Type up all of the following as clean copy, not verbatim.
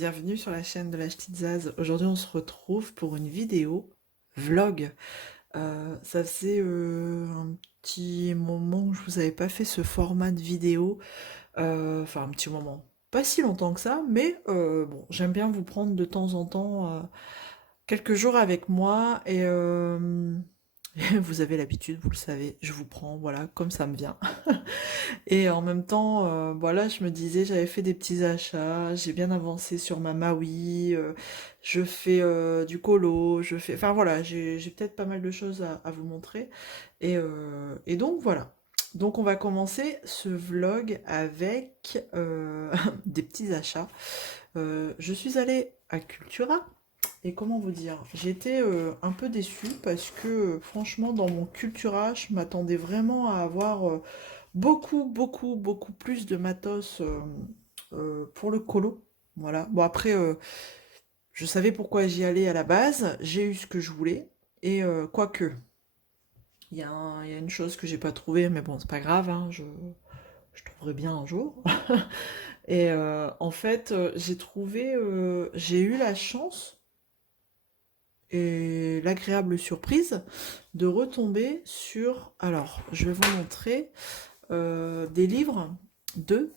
bienvenue sur la chaîne de la Ch'tite Zaz. Aujourd'hui on se retrouve pour une vidéo vlog. Ça faisait un petit moment que je vous avais pas fait ce format de vidéo. Enfin un petit moment, pas si longtemps que ça, mais bon, j'aime bien vous prendre de temps en temps quelques jours avec moi et vous avez l'habitude, vous le savez, je vous prends, voilà, comme ça me vient. Et en même temps, voilà, je me disais, j'avais fait des petits achats, j'ai bien avancé sur ma Maui, je fais du colo, je fais, enfin voilà, j'ai peut-être pas mal de choses à vous montrer. Et donc voilà. Donc on va commencer ce vlog avec des petits achats. Je suis allée à Cultura. Et comment vous dire, j'étais un peu déçue parce que franchement dans mon Cultura, je m'attendais vraiment à avoir beaucoup plus de matos pour le colo. Voilà. Bon après, je savais pourquoi j'y allais à la base, j'ai eu ce que je voulais, et quoique, il y a une chose que j'ai pas trouvée, mais bon, c'est pas grave, hein, je trouverai bien un jour. Et en fait, j'ai eu la chance et l'agréable surprise de retomber sur, alors, je vais vous montrer des livres de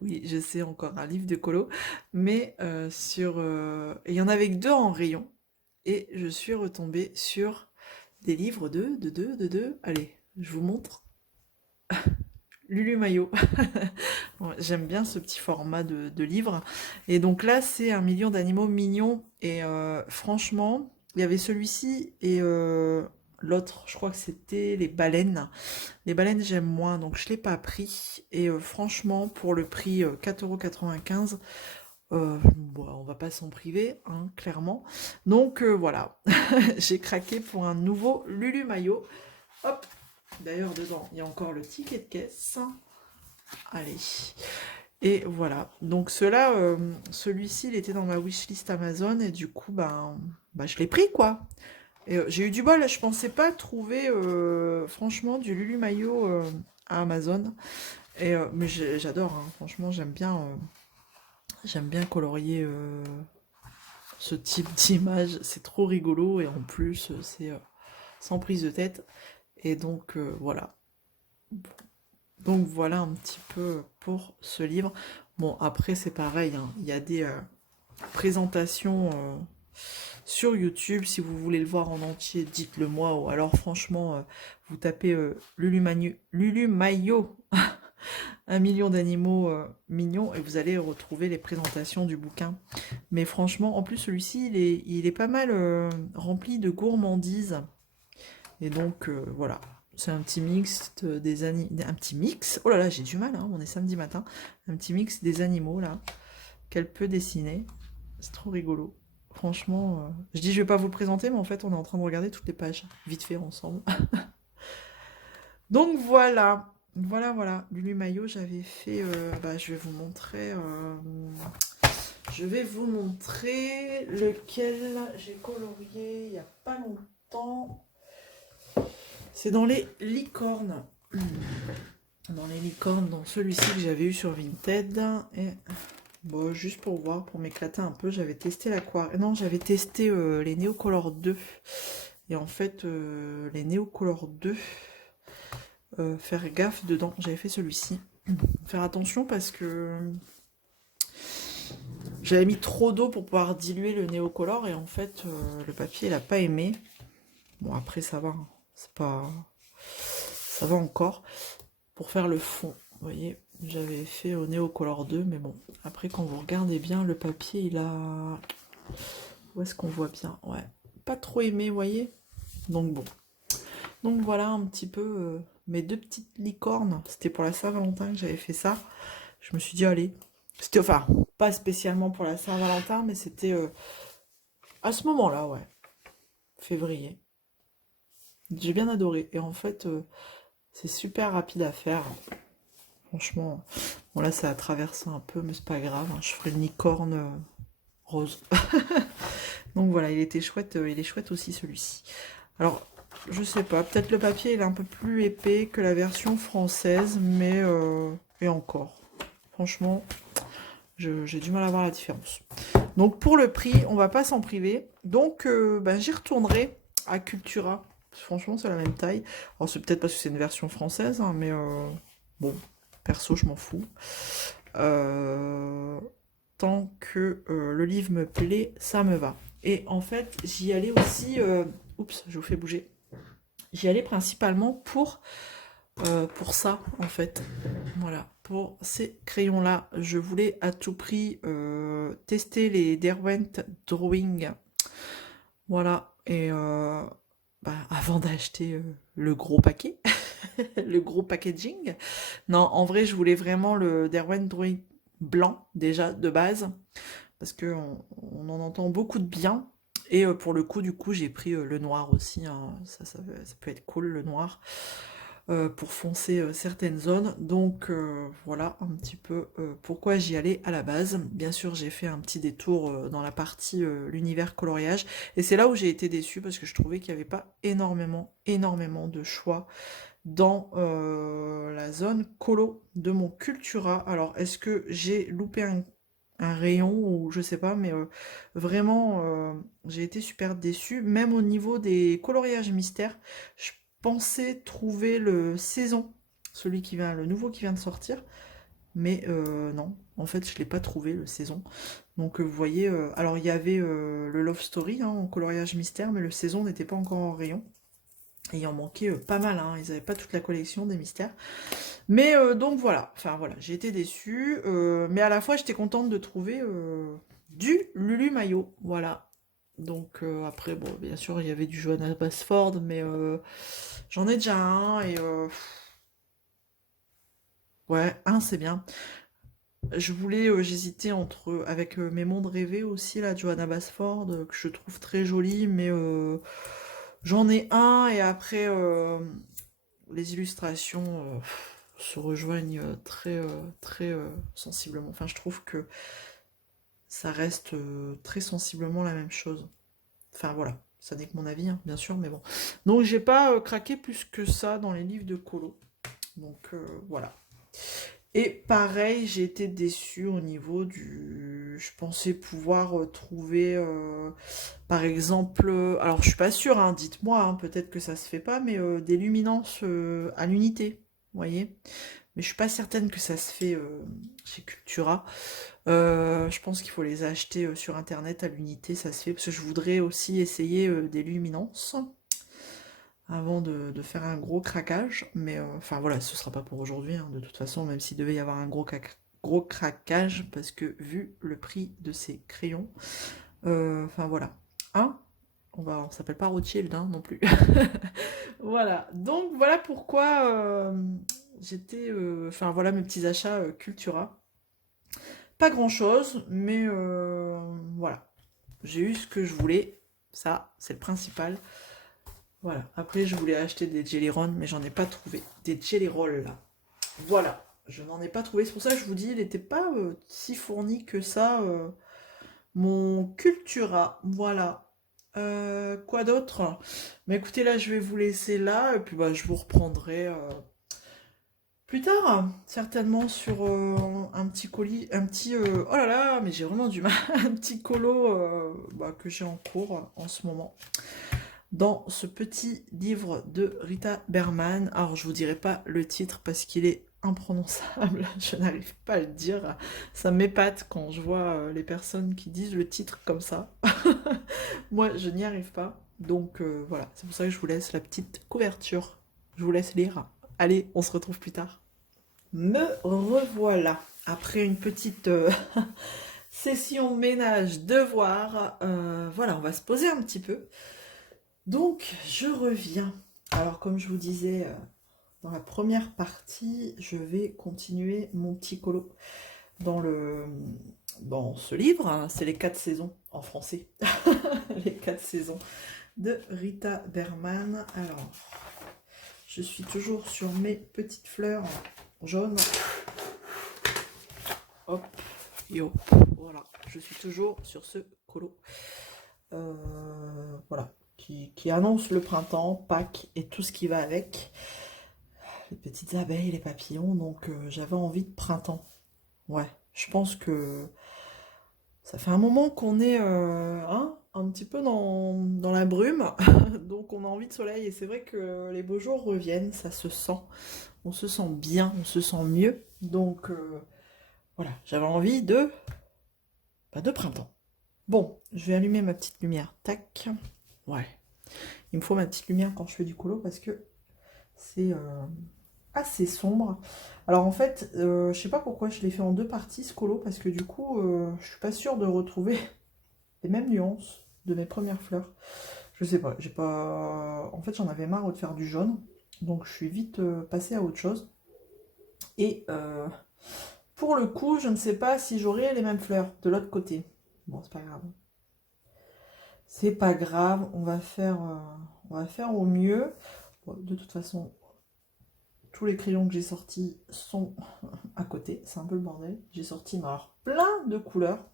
oui, je sais, encore un livre de colo, mais il y en avait que deux en rayon, et je suis retombée sur des livres de... Allez, je vous montre. Lulu Maillot. Ouais, j'aime bien ce petit format de livre. Et donc là, c'est 1 million d'animaux mignons. Et franchement, il y avait celui-ci et l'autre, je crois que c'était les baleines. Les baleines, j'aime moins, donc je ne l'ai pas pris. Et franchement, pour le prix 4,95 €, bon, on va pas s'en priver, hein, clairement. Donc voilà, j'ai craqué pour un nouveau Lulu Maillot. Hop, d'ailleurs, dedans, il y a encore le ticket de caisse. Allez. Et voilà. Donc celui-ci, il était dans ma wishlist Amazon et du coup, je l'ai pris quoi. Et j'ai eu du bol. Je pensais pas trouver, franchement, du Lulu Maillot à Amazon. Et mais j'adore. Hein. Franchement, j'aime bien colorier ce type d'image. C'est trop rigolo et en plus, c'est sans prise de tête. Et donc voilà. Donc voilà un petit peu pour ce livre. Bon, après c'est pareil, hein. Il y a des présentations sur YouTube. Si vous voulez le voir en entier, dites-le moi. Ou alors franchement, vous tapez Lulu Maillot, 1 million d'animaux mignons, et vous allez retrouver les présentations du bouquin. Mais franchement, en plus celui-ci, il est pas mal rempli de gourmandises. Et donc voilà. C'est un petit mix un petit mix. Oh là là, j'ai du mal, hein, on est samedi matin. Un petit mix des animaux là qu'elle peut dessiner. C'est trop rigolo. Franchement, je dis je vais pas vous le présenter, mais en fait on est en train de regarder toutes les pages vite fait ensemble. Donc voilà, voilà. Lulu Maillot, j'avais fait. Je vais vous montrer. Je vais vous montrer lequel j'ai colorié il y a pas longtemps. C'est dans les licornes. Dans les licornes, dans celui-ci que j'avais eu sur Vinted. Et bon, juste pour voir, pour m'éclater un peu, j'avais testé l'aquarelle. Non, j'avais testé les Neocolor 2. Et en fait, les Neocolor 2, faire gaffe dedans. J'avais fait celui-ci. Faire attention parce que j'avais mis trop d'eau pour pouvoir diluer le Neocolor. Et en fait, le papier, il a pas aimé. Bon, après, ça va. Hein. C'est pas... Ça va encore. Pour faire le fond, vous voyez, j'avais fait au Neocolor 2, mais bon, après quand vous regardez bien, le papier, il a... Où est-ce qu'on voit bien? Ouais, pas trop aimé, vous voyez. Donc bon. Donc voilà un petit peu mes deux petites licornes. C'était pour la Saint-Valentin que j'avais fait ça. Je me suis dit, allez. C'était, enfin, pas spécialement pour la Saint-Valentin, mais c'était à ce moment-là, ouais. Février. J'ai bien adoré. Et en fait, c'est super rapide à faire. Franchement, bon là ça a traversé un peu, mais c'est pas grave, hein, je ferai une licorne rose. Donc voilà, il était chouette, il est chouette aussi celui-ci. Alors, je sais pas, peut-être le papier il est un peu plus épais que la version française, mais et encore. Franchement, J'ai du mal à voir la différence. Donc pour le prix, on va pas s'en priver. Donc ben, j'y retournerai à Cultura. Franchement, c'est la même taille. Alors c'est peut-être parce que c'est une version française, hein, mais bon, perso, je m'en fous. Euh, Tant que le livre me plaît, ça me va. Et en fait, j'y allais aussi... oups, je vous fais bouger. J'y allais principalement pour ça, en fait. Voilà, pour ces crayons-là, je voulais à tout prix tester les Derwent Drawing. Voilà, et bah, avant d'acheter le gros paquet, le gros packaging. Non, en vrai, je voulais vraiment le Derwent Drawing blanc, déjà, de base, parce qu'on en entend beaucoup de bien. Et pour le coup, du coup, j'ai pris le noir aussi, hein. Ça peut être cool, le noir, pour foncer certaines zones. Donc voilà un petit peu pourquoi j'y allais à la base. Bien sûr, j'ai fait un petit détour dans la partie l'univers coloriage. Et c'est là où j'ai été déçue parce que je trouvais qu'il n'y avait pas énormément de choix dans la zone colo de mon Cultura. Alors, est-ce que j'ai loupé un rayon ou je sais pas, mais vraiment, j'ai été super déçue. Même au niveau des coloriages mystères, je pensais trouver le saison, le nouveau qui vient de sortir, mais non, en fait, je l'ai pas trouvé le saison. Donc, vous voyez, alors il y avait le Love Story hein, en coloriage mystère, mais le saison n'était pas encore en rayon. Et il en manquait pas mal, hein. Ils n'avaient pas toute la collection des mystères. Mais donc voilà, enfin voilà, j'ai été déçue, mais à la fois j'étais contente de trouver du Lulu Maillot, voilà. Donc après, bon, bien sûr, il y avait du Johanna Basford, mais j'en ai déjà un, et ouais, un c'est bien. Je voulais, j'hésitais avec mes mondes rêvés aussi, là, Johanna Basford, que je trouve très jolie, mais j'en ai un, et après, les illustrations se rejoignent très sensiblement. Enfin, je trouve que ça reste très sensiblement la même chose. Enfin, voilà. Ça n'est que mon avis, hein, bien sûr, mais bon. Donc, j'ai pas craqué plus que ça dans les livres de colo. Donc, voilà. Et pareil, j'ai été déçue au niveau du... Je pensais pouvoir trouver, par exemple... alors, je suis pas sûre, hein, dites-moi, hein, peut-être que ça se fait pas, mais des luminances à l'unité, vous voyez. Mais je suis pas certaine que ça se fait chez Cultura. Je pense qu'il faut les acheter sur Internet à l'unité, ça se fait, parce que je voudrais aussi essayer des luminances avant de faire un gros craquage. Mais enfin voilà, ce sera pas pour aujourd'hui, hein, de toute façon, même s'il devait y avoir un gros craquage, parce que vu le prix de ces crayons, enfin voilà. Hein, on s'appelle pas Rothschild hein, non plus. Voilà, donc voilà pourquoi j'étais... Enfin voilà mes petits achats Cultura. Pas grand-chose, mais voilà. J'ai eu ce que je voulais, ça c'est le principal. Voilà, après je voulais acheter des Jelly Roll, mais j'en ai pas trouvé. Des Jelly Roll là. Voilà, je n'en ai pas trouvé. C'est pour ça que je vous dis, il n'était pas si fourni que ça. Mon Cultura, voilà. Quoi d'autre? Mais écoutez, là je vais vous laisser là, et puis bah, je vous reprendrai plus tard, certainement sur un petit colis, un petit... oh là là, mais j'ai vraiment du mal, un petit colo bah, que j'ai en cours en ce moment. Dans ce petit livre de Rita Berman. Alors, je vous dirai pas le titre parce qu'il est imprononçable. Je n'arrive pas à le dire. Ça m'épate quand je vois les personnes qui disent le titre comme ça. Moi, je n'y arrive pas. Donc, voilà. C'est pour ça que je vous laisse la petite couverture. Je vous laisse lire. Allez, on se retrouve plus tard. Me revoilà. Après une petite session ménage devoir. Voilà, on va se poser un petit peu. Donc, je reviens. Alors, comme je vous disais dans la première partie, je vais continuer mon petit colo dans ce livre. Hein, c'est les 4 saisons en français. Les 4 saisons de Rita Berman. Alors, je suis toujours sur mes petites fleurs jaunes. Hop, yo, voilà. Je suis toujours sur ce colo. Voilà. Qui annonce le printemps, Pâques et tout ce qui va avec. Les petites abeilles, les papillons, donc j'avais envie de printemps. Ouais, Je pense que ça fait un moment qu'on est un petit peu dans la brume, donc on a envie de soleil et c'est vrai que les beaux jours reviennent, ça se sent, on se sent bien, on se sent mieux, donc voilà, j'avais envie de printemps. Bon, je vais allumer ma petite lumière, tac, ouais, il me faut ma petite lumière quand je fais du colo parce que c'est assez sombre. Alors en fait, je sais pas pourquoi je l'ai fait en deux parties ce colo parce que du coup, je suis pas sûre de retrouver les mêmes nuances de mes premières fleurs. Je sais pas, j'ai pas. En fait, j'en avais marre de faire du jaune, donc je suis vite passée à autre chose. Et pour le coup, je ne sais pas si j'aurai les mêmes fleurs de l'autre côté. Bon, c'est pas grave. C'est pas grave, on va faire au mieux. Bon, de toute façon, tous les crayons que j'ai sortis sont à côté. C'est un peu le bordel. J'ai sorti mais alors, plein de couleurs.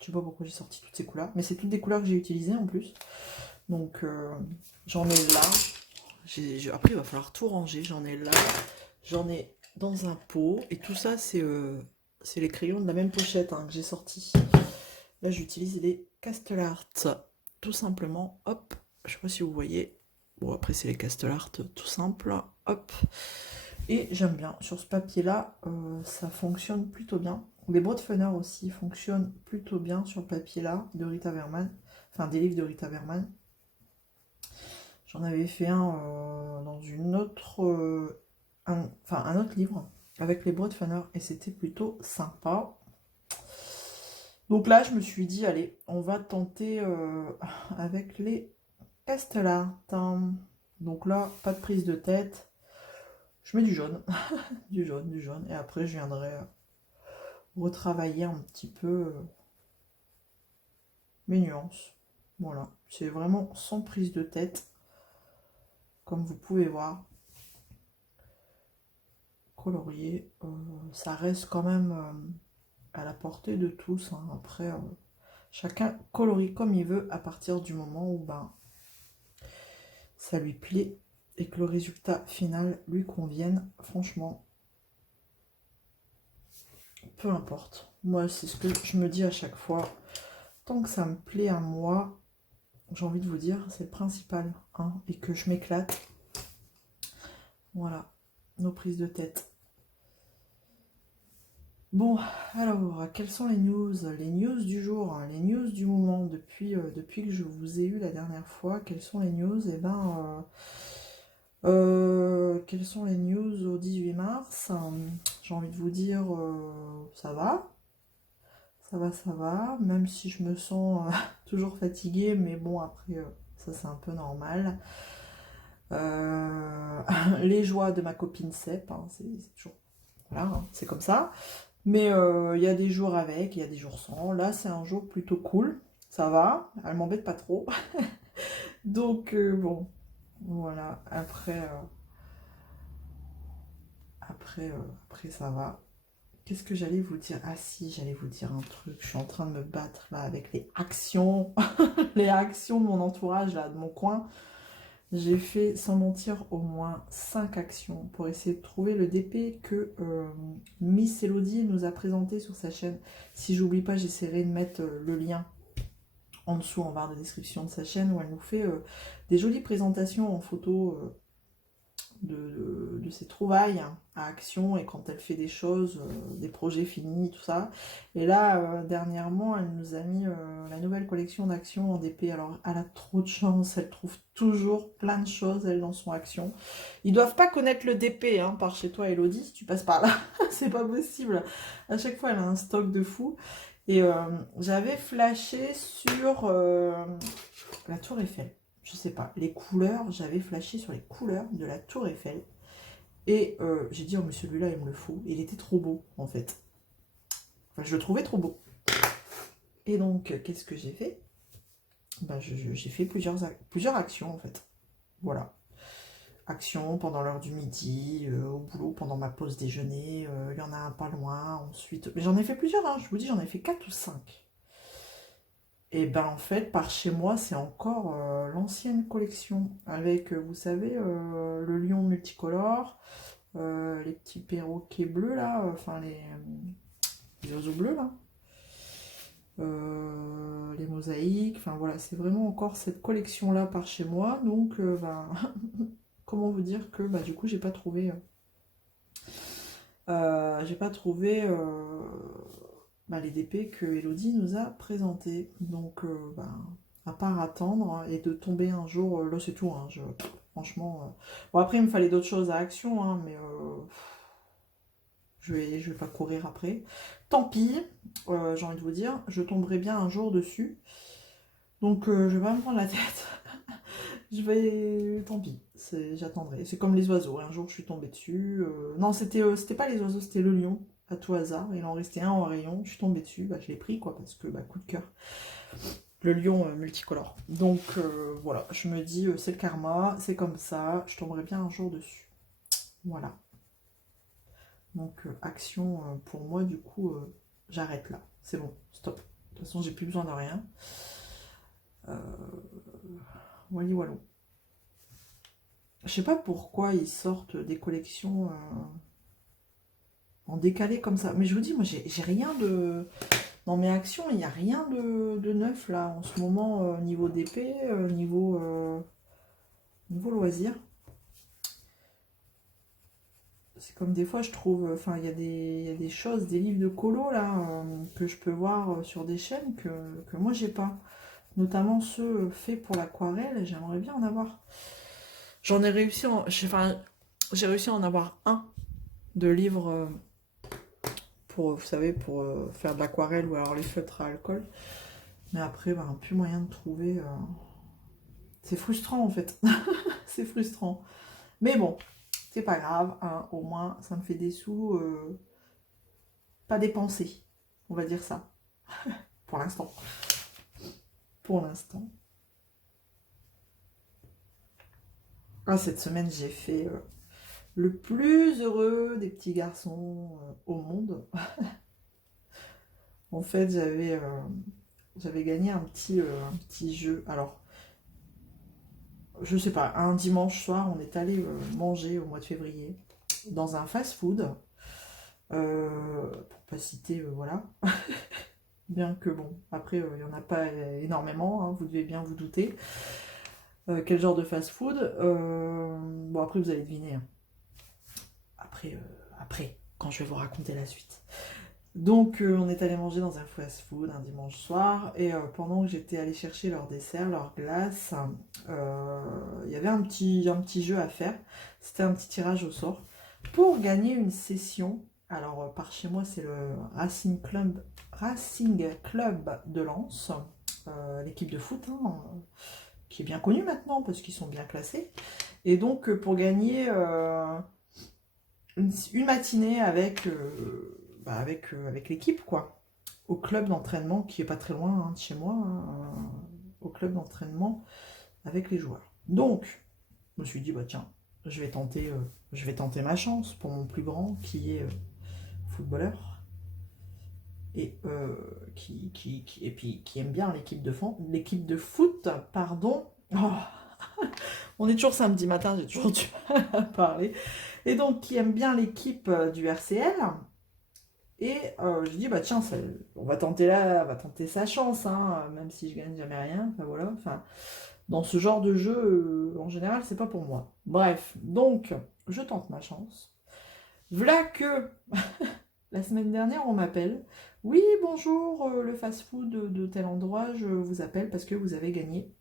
Je sais pas pourquoi j'ai sorti toutes ces couleurs, mais c'est toutes des couleurs que j'ai utilisées en plus. Donc j'en ai là. Après, il va falloir tout ranger. J'en ai là. J'en ai dans un pot. Et tout ça, c'est les crayons de la même pochette que j'ai sorti. Là, j'utilise les Castle Art. Tout simplement. Hop. Je sais pas si vous voyez. Bon, après, c'est les Castle Art tout simple. Hop. Et j'aime bien. Sur ce papier-là, ça fonctionne plutôt bien. Les Broadfunner aussi fonctionnent plutôt bien sur le papier-là de Rita Verman. Enfin, des livres de Rita Verman. J'en avais fait un dans une autre, un autre livre avec les Broadfunner et c'était plutôt sympa. Donc là, je me suis dit, allez, on va tenter avec les Castellart. Donc là, pas de prise de tête. Je mets du jaune, du jaune, du jaune. Et après, je viendrai retravailler un petit peu mes nuances. Voilà, c'est vraiment sans prise de tête. Comme vous pouvez voir. Colorier, ça reste quand même à la portée de tous. Après, chacun colorie comme il veut à partir du moment où ben, ça lui plaît et que le résultat final lui convienne. Franchement, peu importe. Moi, c'est ce que je me dis à chaque fois. Tant que ça me plaît à moi, j'ai envie de vous dire, c'est le principal. Et que je m'éclate. Voilà, nos prises de tête. Bon, alors, quelles sont les news? Les news du jour, les news du moment, depuis que je vous ai eu la dernière fois, quelles sont les news? Eh ben, quelles sont les news au 18 mars? J'ai envie de vous dire, ça va, ça va, ça va, même si je me sens toujours fatiguée, mais bon, après, ça c'est un peu normal. Les joies de ma copine Sep, c'est toujours, voilà, c'est comme ça. Mais il y a des jours avec, il y a des jours sans. Là, c'est un jour plutôt cool. Ça va, elle m'embête pas trop. Donc, bon, voilà. Après, ça va. Qu'est-ce que j'allais vous dire? Ah si, j'allais vous dire un truc. Je suis en train de me battre là avec les actions. Les actions de mon entourage, là, de mon coin. J'ai fait, sans mentir, au moins 5 actions pour essayer de trouver le DP que Miss Elodie nous a présenté sur sa chaîne. Si j'oublie pas, j'essaierai de mettre le lien en dessous en barre de description de sa chaîne où elle nous fait des jolies présentations en photo de ses trouvailles à Action et quand elle fait des choses, des projets finis, tout ça. Et là, dernièrement, elle nous a mis la nouvelle collection d'Action en DP. Alors, elle a trop de chance, elle trouve toujours plein de choses, elle, dans son Action. Ils doivent pas connaître le DP, par chez toi, Elodie, si tu passes par là. C'est pas possible. À chaque fois, elle a un stock de fou. Et j'avais flashé sur la Tour Eiffel. Je sais pas, les couleurs, j'avais flashé sur les couleurs de la Tour Eiffel. Et j'ai dit, oh mais celui-là, il me le faut. Il était trop beau, en fait. Enfin, je le trouvais trop beau. Et donc, qu'est-ce que j'ai fait? Ben, j'ai fait plusieurs actions, en fait. Voilà. Action pendant l'heure du midi, au boulot pendant ma pause déjeuner. Il y en a un pas loin, ensuite... Mais j'en ai fait plusieurs, je vous dis, j'en ai fait 4 ou 5. Et ben en fait, par chez moi, c'est encore l'ancienne collection. Avec, vous savez, le lion multicolore, les petits perroquets bleus là, enfin les oiseaux bleus là. Les mosaïques, enfin voilà, c'est vraiment encore cette collection là par chez moi. Donc, ben, comment vous dire que bah, du coup, j'ai pas trouvé bah, les DP que Elodie nous a présentés. Donc, bah, à part attendre et de tomber un jour, là c'est tout. Hein, franchement, bon, après il me fallait d'autres choses à Action, hein, mais je vais pas courir après. Tant pis, j'ai envie de vous dire, je tomberai bien un jour dessus. Donc, je vais pas me prendre la tête. Tant pis, j'attendrai. C'est comme les oiseaux. Un jour, je suis tombée dessus. Non, c'était pas les oiseaux, c'était le lion, à tout hasard. Il en restait un en rayon. Je suis tombée dessus. Bah, je l'ai pris, quoi, parce que, bah, coup de cœur. Le lion multicolore. Donc, voilà. Je me dis, c'est le karma, c'est comme ça. Je tomberai bien un jour dessus. Voilà. Donc, Action, pour moi, du coup, j'arrête là. C'est bon, stop. De toute façon, j'ai plus besoin de rien. Wally Wallon. Je sais pas pourquoi ils sortent des collections en décalé comme ça. Mais je vous dis, moi, j'ai rien de... Dans mes actions, il n'y a rien de neuf, là, en ce moment, niveau d'épée, niveau loisir. C'est comme des fois, je trouve... Enfin, il y a des choses, des livres de colo, là, que je peux voir sur des chaînes que moi, j'ai pas. Notamment ceux faits pour l'aquarelle, j'aimerais bien en avoir. J'en ai réussi Enfin, j'ai réussi à en avoir un de livres pour, vous savez, pour faire de l'aquarelle ou alors les feutres à alcool. Mais après, ben, plus moyen de trouver. C'est frustrant en fait. C'est frustrant. Mais bon, c'est pas grave. Hein, au moins, ça me fait des sous pas dépensés. On va dire ça. Pour l'instant. Pour l'instant. Ah, cette semaine, j'ai fait le plus heureux des petits garçons au monde. En fait, j'avais gagné un petit jeu. Alors, je sais pas, un dimanche soir, on est allé manger au mois de février dans un fast-food. Pour pas citer, voilà. Bien que bon, après, il n'y en a pas énormément, hein, vous devez bien vous douter. Quel genre de fast-food bon, après, vous allez deviner. Hein. Après, quand je vais vous raconter la suite. Donc, on est allé manger dans un fast-food un dimanche soir, et pendant que j'étais allée chercher leur dessert, leur glace, il y avait un petit jeu à faire. C'était un petit tirage au sort pour gagner une session. Alors, par chez moi, c'est le Racing Club de Lens, l'équipe de foot, hein, qui est bien connue maintenant parce qu'ils sont bien classés. Et donc, pour gagner une matinée avec l'équipe, quoi. Au club d'entraînement, qui est pas très loin hein, de chez moi, hein, au club d'entraînement avec les joueurs. Donc, je me suis dit, bah tiens, je vais tenter ma chance pour mon plus grand, qui est footballeur, et qui aime bien l'équipe de foot, pardon. Oh, on est toujours samedi matin, j'ai toujours du mal à parler. Et donc, qui aime bien l'équipe du RCL. Et je dis, bah tiens, on va tenter sa chance, hein, même si je gagne jamais rien. Enfin voilà, enfin, dans ce genre de jeu, en général, c'est pas pour moi. Bref, donc, je tente ma chance. Voilà que la semaine dernière, on m'appelle. Oui, bonjour, le fast-food de tel endroit, je vous appelle parce que vous avez gagné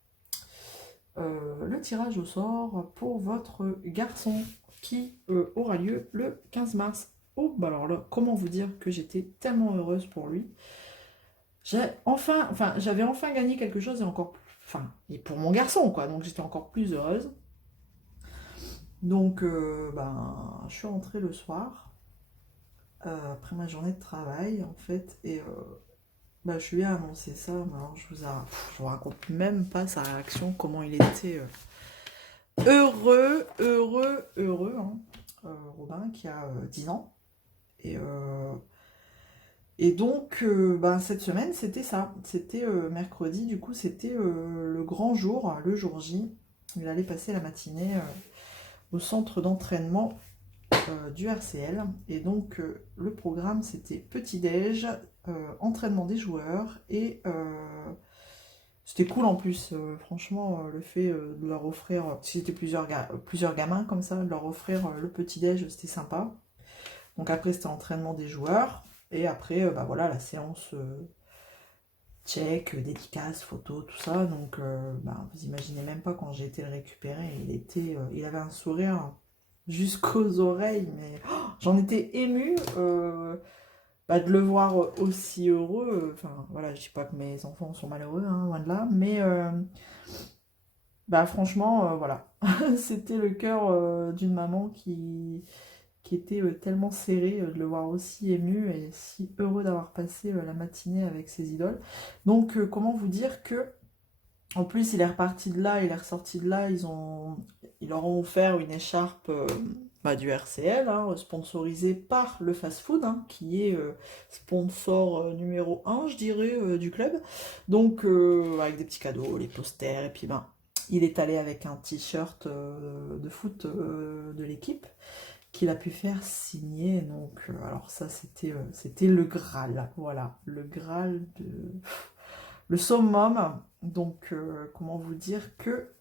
le tirage au sort pour votre garçon qui aura lieu le 15 mars. Oh, bah alors là, comment vous dire que j'étais tellement heureuse pour lui. J'avais enfin gagné quelque chose et pour mon garçon, quoi. Donc j'étais encore plus heureuse. Donc, je suis rentrée le soir, après ma journée de travail, en fait, et je lui ai annoncé ça. Mais alors, je vous raconte même pas sa réaction, comment il était heureux, hein. Robin, qui a 10 ans. Et donc, cette semaine, c'était ça. C'était mercredi, du coup, c'était le grand jour, le jour J. Il allait passer la matinée au centre d'entraînement du RCL. Et donc, le programme, c'était petit-déj, entraînement des joueurs, et c'était cool en plus. Franchement, le fait de leur offrir, si c'était plusieurs gamins comme ça, de leur offrir le petit-déj, c'était sympa. Donc après, c'était entraînement des joueurs, et après, bah voilà, la séance check, dédicace, photo, tout ça. Donc, bah, vous imaginez même pas quand j'ai été le récupérer, il avait un sourire jusqu'aux oreilles, mais j'en étais émue bah, de le voir aussi heureux. Enfin, voilà, je dis pas que mes enfants sont malheureux, hein, loin de là, mais bah, franchement, voilà, c'était le cœur d'une maman qui était tellement serré de le voir aussi ému et si heureux d'avoir passé la matinée avec ses idoles. Donc, comment vous dire que, en plus, il est reparti de là, il est ressorti de là, ils leur ont offert une écharpe bah, du RCL, hein, sponsorisée par le fast-food, hein, qui est sponsor numéro 1, je dirais, du club. Donc, avec des petits cadeaux, les posters, et puis ben, il est allé avec un t-shirt de foot de l'équipe qu'il a pu faire signer. Donc, alors ça, c'était le Graal. Voilà, le Graal de... Le summum. Donc, comment vous dire que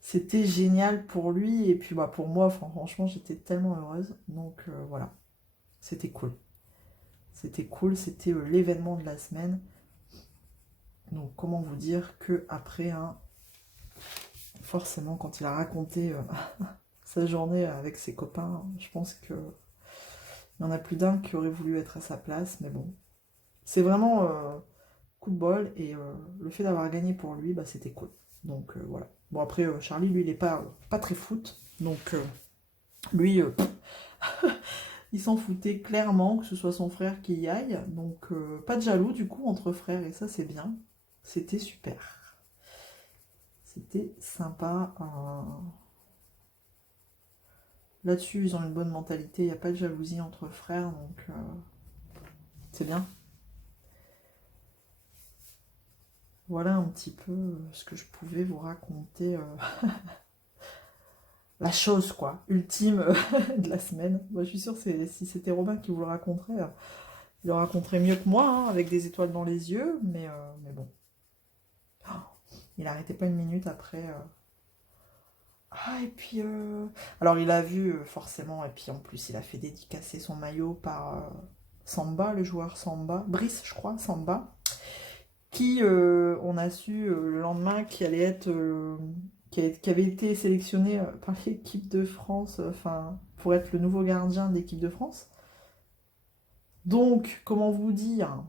c'était génial pour lui. Et puis, bah, pour moi, franchement, j'étais tellement heureuse. Donc, voilà, c'était cool. C'était cool, c'était l'événement de la semaine. Donc, comment vous dire que après, hein, forcément, quand il a raconté sa journée avec ses copains, je pense que il y en a plus d'un qui aurait voulu être à sa place, mais bon. C'est vraiment coup de bol, et le fait d'avoir gagné pour lui, bah, c'était cool. Donc voilà. Bon après, Charlie, lui, il est pas très foot, donc lui, il s'en foutait clairement que ce soit son frère qui y aille, donc pas de jaloux du coup entre frères, et ça c'est bien. C'était super. C'était sympa. Là-dessus, ils ont une bonne mentalité, il n'y a pas de jalousie entre frères, donc c'est bien. Voilà un petit peu ce que je pouvais vous raconter. La chose, quoi, ultime de la semaine. Moi, je suis sûre que si c'était Robin qui vous le raconterait, il le raconterait mieux que moi, hein, avec des étoiles dans les yeux, mais bon. Oh, il n'arrêtait pas une minute après. Ah, et puis... Alors, il a vu, forcément, et puis en plus, il a fait dédicacer son maillot par Samba, le joueur Samba, Brice, je crois, Samba, qui, on a su le lendemain, qui avait été sélectionné par l'équipe de France, enfin, pour être le nouveau gardien de l'équipe de France. Donc, comment vous dire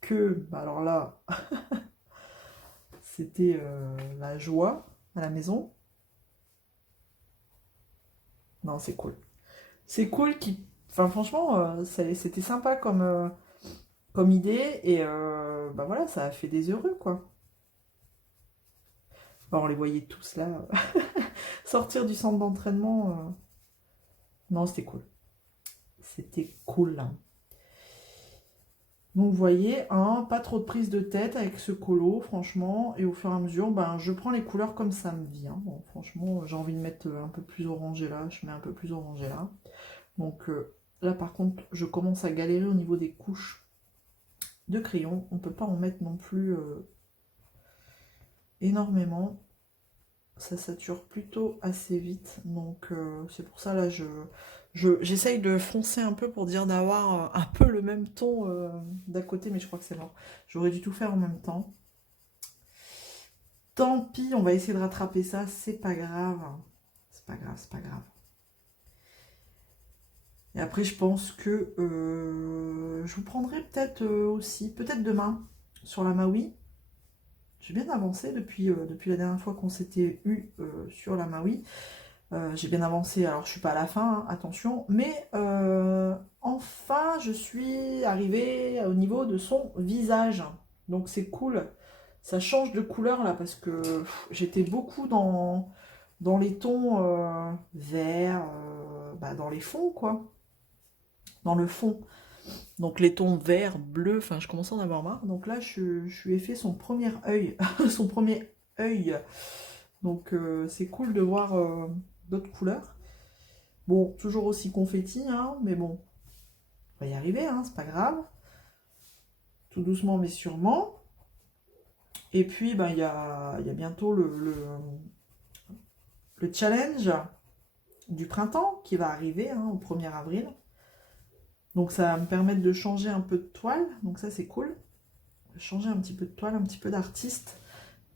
que, bah alors là, c'était la joie à la maison. Non, c'est cool. C'est cool enfin, franchement, c'était sympa comme idée, et bah voilà, ça a fait des heureux, quoi. Bah, on les voyait tous là, sortir du centre d'entraînement. Non, c'était cool. C'était cool. Donc vous voyez, hein, pas trop de prise de tête avec ce colo, franchement, et au fur et à mesure, ben, je prends les couleurs comme ça me vient. Bon, franchement, j'ai envie de mettre un peu plus orangé là, je mets un peu plus orangé là. Donc là par contre, je commence à galérer au niveau des couches de crayon. On peut pas en mettre non plus énormément. Ça sature plutôt assez vite, donc c'est pour ça là j'essaye de foncer un peu pour dire d'avoir un peu le même ton d'à côté, mais je crois que c'est mort. J'aurais dû tout faire en même temps. Tant pis, on va essayer de rattraper ça, c'est pas grave. C'est pas grave, c'est pas grave. Et après, je pense que je vous prendrai peut-être aussi, peut-être demain, sur la Maui. J'ai bien avancé depuis la dernière fois qu'on s'était eu sur la Maui. J'ai bien avancé, alors je suis pas à la fin, hein, attention, mais enfin je suis arrivée au niveau de son visage. Donc c'est cool. Ça change de couleur là parce que j'étais beaucoup dans les tons verts, bah, dans les fonds quoi. Dans le fond. Donc les tons vert, bleu, enfin je commence à en avoir marre. Donc là je lui ai fait son premier œil. son premier œil. Donc c'est cool de voir d'autres couleurs. Bon, toujours aussi confetti, hein, mais bon, on va y arriver, hein, c'est pas grave. Tout doucement mais sûrement. Et puis, ben, il y a bientôt le challenge du printemps qui va arriver, hein, au 1er avril. Donc ça va me permettre de changer un peu de toile, donc ça c'est cool. Changer un petit peu de toile, un petit peu d'artiste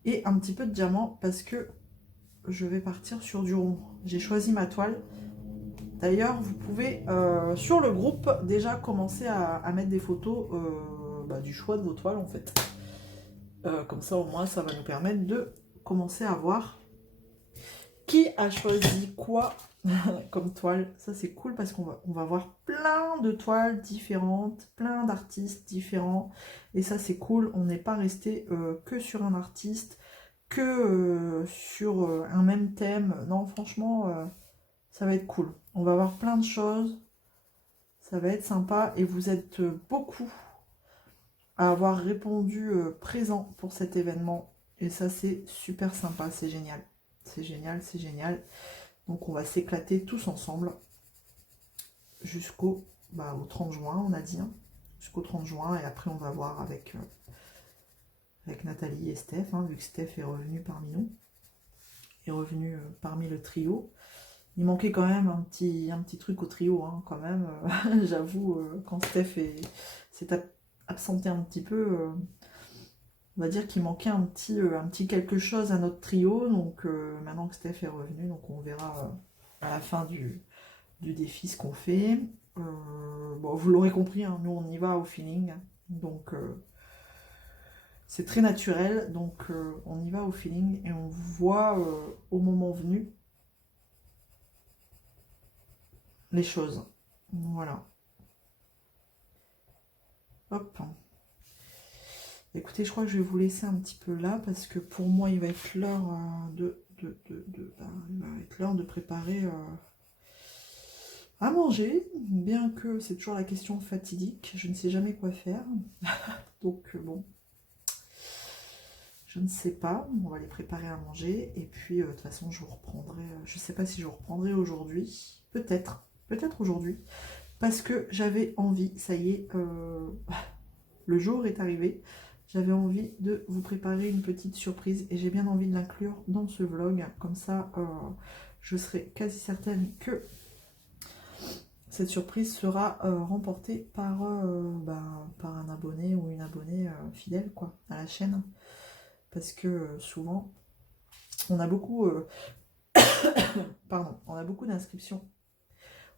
et un petit peu de diamant parce que je vais partir sur du rond. J'ai choisi ma toile. D'ailleurs, vous pouvez sur le groupe déjà commencer à mettre des photos du choix de vos toiles en fait. Comme ça au moins ça va nous permettre de commencer à voir qui a choisi quoi comme toile. Ça c'est cool parce on va voir plein de toiles différentes, plein d'artistes différents. Et ça c'est cool, on n'est pas resté que sur un artiste, que sur un même thème. Non franchement, ça va être cool. On va voir plein de choses, ça va être sympa. Et vous êtes beaucoup à avoir répondu présent pour cet événement. Et ça c'est super sympa, c'est génial. C'est génial, c'est génial. Donc on va s'éclater tous ensemble jusqu'au au 30 juin, on a dit. Hein, jusqu'au 30 juin. Et après on va voir avec Nathalie et Steph, hein, vu que Steph est revenu parmi nous. Est revenu parmi le trio. Il manquait quand même un petit truc au trio, hein, quand même. J'avoue, quand Steph s'est absenté un petit peu, on va dire qu'il manquait un petit quelque chose à notre trio. Donc maintenant que Steph est revenu, donc on verra à la fin du défi ce qu'on fait. Bon, vous l'aurez compris, hein, nous on y va au feeling. Donc c'est très naturel. Donc on y va au feeling et on voit au moment venu les choses. Voilà. Hop. Écoutez, je crois que je vais vous laisser un petit peu là parce que pour moi, il va être l'heure il va être l'heure de préparer à manger, bien que c'est toujours la question fatidique. Je ne sais jamais quoi faire. Donc bon, je ne sais pas. On va les préparer à manger et puis de toute façon, je vous reprendrai. Je ne sais pas si je vous reprendrai aujourd'hui. Peut-être aujourd'hui. Parce que j'avais envie, ça y est, le jour est arrivé, j'avais envie de vous préparer une petite surprise et j'ai bien envie de l'inclure dans ce vlog. Comme ça, je serai quasi certaine que cette surprise sera remportée par un abonné ou une abonnée fidèle quoi, à la chaîne. Parce que souvent, on a beaucoup, on a beaucoup d'inscriptions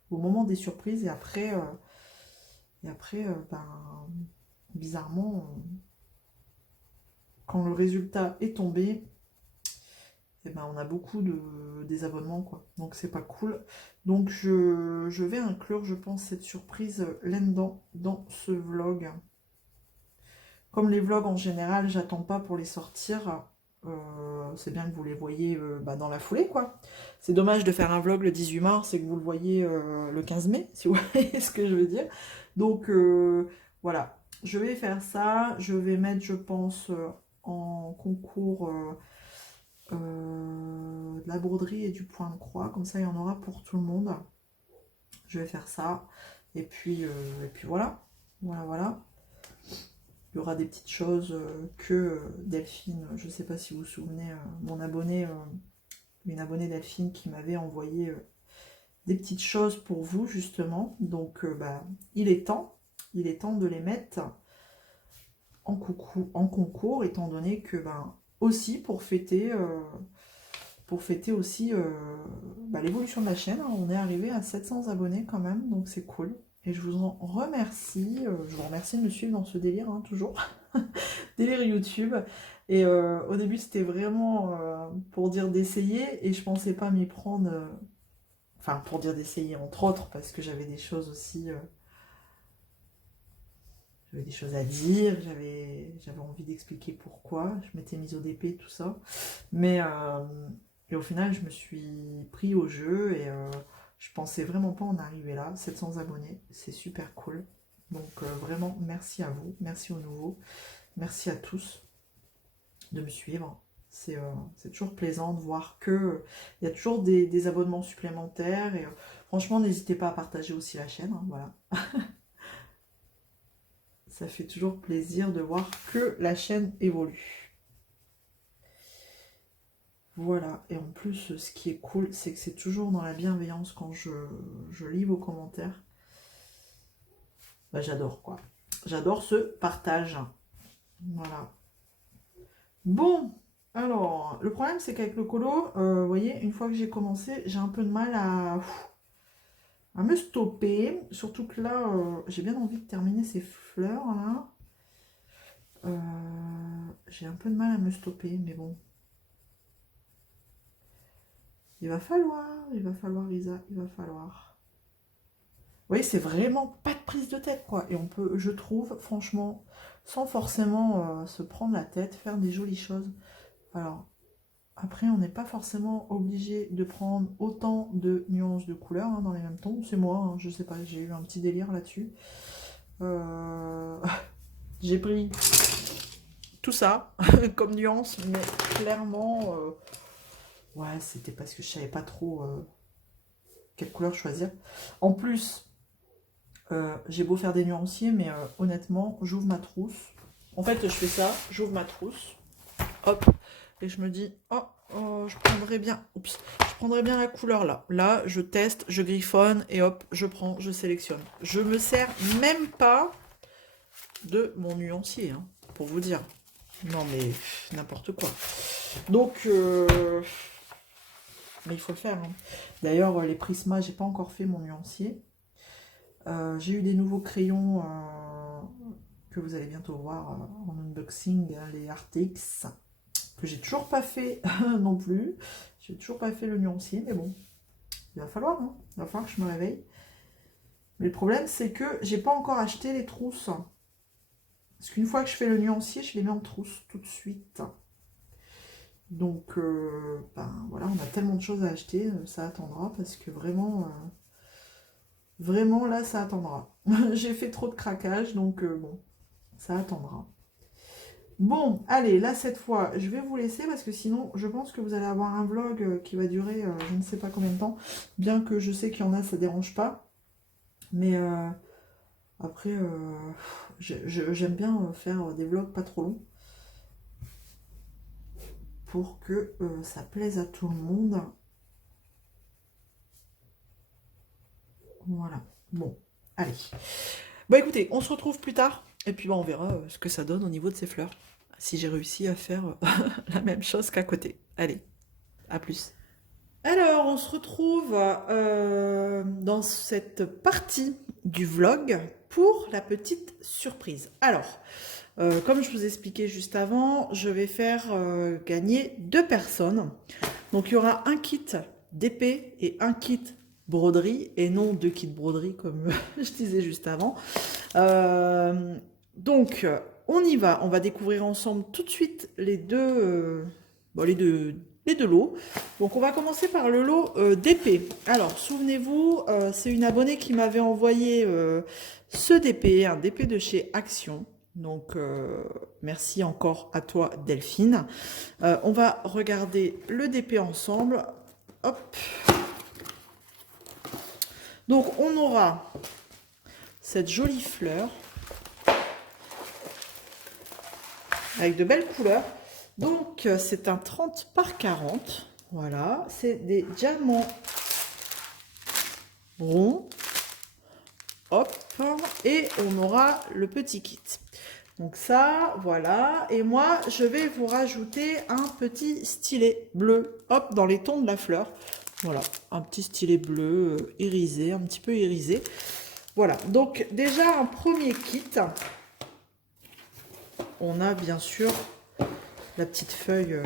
au moment des surprises et après, bizarrement, quand le résultat est tombé, eh ben, on a beaucoup de désabonnements, quoi. Donc c'est pas cool. Donc je vais inclure, je pense, cette surprise là-dedans, dans ce vlog. Comme les vlogs en général, j'attends pas pour les sortir. C'est bien que vous les voyez dans la foulée, quoi. C'est dommage de faire un vlog le 18 mars et que vous le voyez le 15 mai, si vous voyez ce que je veux dire. Donc voilà, je vais faire ça. Je vais mettre, je pense, en concours de la broderie et du point de croix. Comme ça, il y en aura pour tout le monde. Je vais faire ça. Et puis voilà. Voilà. Il y aura des petites choses que Delphine, je ne sais pas si vous vous souvenez, mon abonné, une abonnée Delphine qui m'avait envoyé des petites choses pour vous justement. Donc il est temps de les mettre en concours, étant donné que aussi pour fêter aussi l'évolution de la chaîne. On est arrivé à 700 abonnés quand même, donc c'est cool. Et je vous en remercie. Je vous remercie de me suivre dans ce délire, hein, toujours. Délire YouTube. Et au début, c'était vraiment pour dire d'essayer. Et je pensais pas m'y prendre. Enfin, pour dire d'essayer, entre autres, parce que j'avais des choses aussi. J'avais des choses à dire. J'avais envie d'expliquer pourquoi. Je m'étais mise au DP, tout ça. Mais. Et au final, je me suis pris au jeu et je pensais vraiment pas en arriver là. 700 abonnés, c'est super cool. Donc vraiment, merci à vous, merci aux nouveaux, merci à tous de me suivre. C'est toujours plaisant de voir que il y a toujours des abonnements supplémentaires. Et franchement, n'hésitez pas à partager aussi la chaîne. Hein, voilà. Ça fait toujours plaisir de voir que la chaîne évolue. Voilà, et en plus, ce qui est cool, c'est que c'est toujours dans la bienveillance quand je lis vos commentaires. Bah, j'adore, quoi. J'adore ce partage. Voilà. Bon, alors, le problème, c'est qu'avec le colo, vous voyez, une fois que j'ai commencé, j'ai un peu de mal à me stopper. Surtout que là, j'ai bien envie de terminer ces fleurs, là. J'ai un peu de mal à me stopper, mais bon. Il va falloir, Lisa, il va falloir. Vous voyez, c'est vraiment pas de prise de tête, quoi. Et on peut, je trouve, franchement, sans forcément se prendre la tête, faire des jolies choses. Alors, après, on n'est pas forcément obligé de prendre autant de nuances de couleurs hein, dans les mêmes tons. C'est moi, hein, je sais pas, j'ai eu un petit délire là-dessus. J'ai pris tout ça comme nuance, mais clairement... ouais, c'était parce que je savais pas trop quelle couleur choisir. En plus, j'ai beau faire des nuanciers, mais honnêtement, j'ouvre ma trousse. En fait, je fais ça, j'ouvre ma trousse, hop, et je me dis, oh, je prendrais bien, oups, je prendrais bien la couleur là. Là, je teste, je griffonne, et hop, je prends, je sélectionne. Je me sers même pas de mon nuancier, hein, pour vous dire. Non, mais n'importe quoi. Donc... mais il faut le faire. Hein. D'ailleurs, les Prisma, j'ai pas encore fait mon nuancier. J'ai eu des nouveaux crayons que vous allez bientôt voir en unboxing, hein, les Artix, que j'ai toujours pas fait non plus. J'ai toujours pas fait le nuancier, mais bon, il va falloir. Hein. Il va falloir que je me réveille. Mais le problème, c'est que j'ai pas encore acheté les trousses. Parce qu'une fois que je fais le nuancier, je les mets en trousse tout de suite. Donc, ben, voilà, on a tellement de choses à acheter, ça attendra, parce que vraiment, vraiment, là, ça attendra. J'ai fait trop de craquage, donc bon, ça attendra. Bon, allez, là, cette fois, je vais vous laisser, parce que sinon, je pense que vous allez avoir un vlog qui va durer je ne sais pas combien de temps, bien que je sais qu'il y en a, ça dérange pas. Mais après, j'aime bien faire des vlogs pas trop longs. Pour que ça plaise à tout le monde. Voilà. Bon, allez. Bon, écoutez, on se retrouve plus tard. Et puis, on verra ce que ça donne au niveau de ces fleurs. Si j'ai réussi à faire la même chose qu'à côté. Allez, à plus. Alors, on se retrouve dans cette partie du vlog pour la petite surprise. Alors... comme je vous expliquais juste avant, je vais faire gagner 2 personnes. Donc il y aura un kit d'épée et un kit broderie, et non 2 kits broderie comme je disais juste avant. Donc on y va, on va découvrir ensemble tout de suite les deux lots. Donc on va commencer par le lot d'épée. Alors souvenez-vous, c'est une abonnée qui m'avait envoyé ce DP, un DP de chez Action. Donc, merci encore à toi, Delphine. On va regarder le DP ensemble. Hop. Donc, on aura cette jolie fleur avec de belles couleurs. Donc, c'est un 30 par 40. Voilà. C'est des diamants ronds. Hop. Et on aura le petit kit. Donc ça, voilà. Et moi, je vais vous rajouter un petit stylet bleu, hop, dans les tons de la fleur. Voilà, un petit stylet bleu irisé, un petit peu irisé. Voilà, donc déjà un premier kit. On a bien sûr la petite feuille,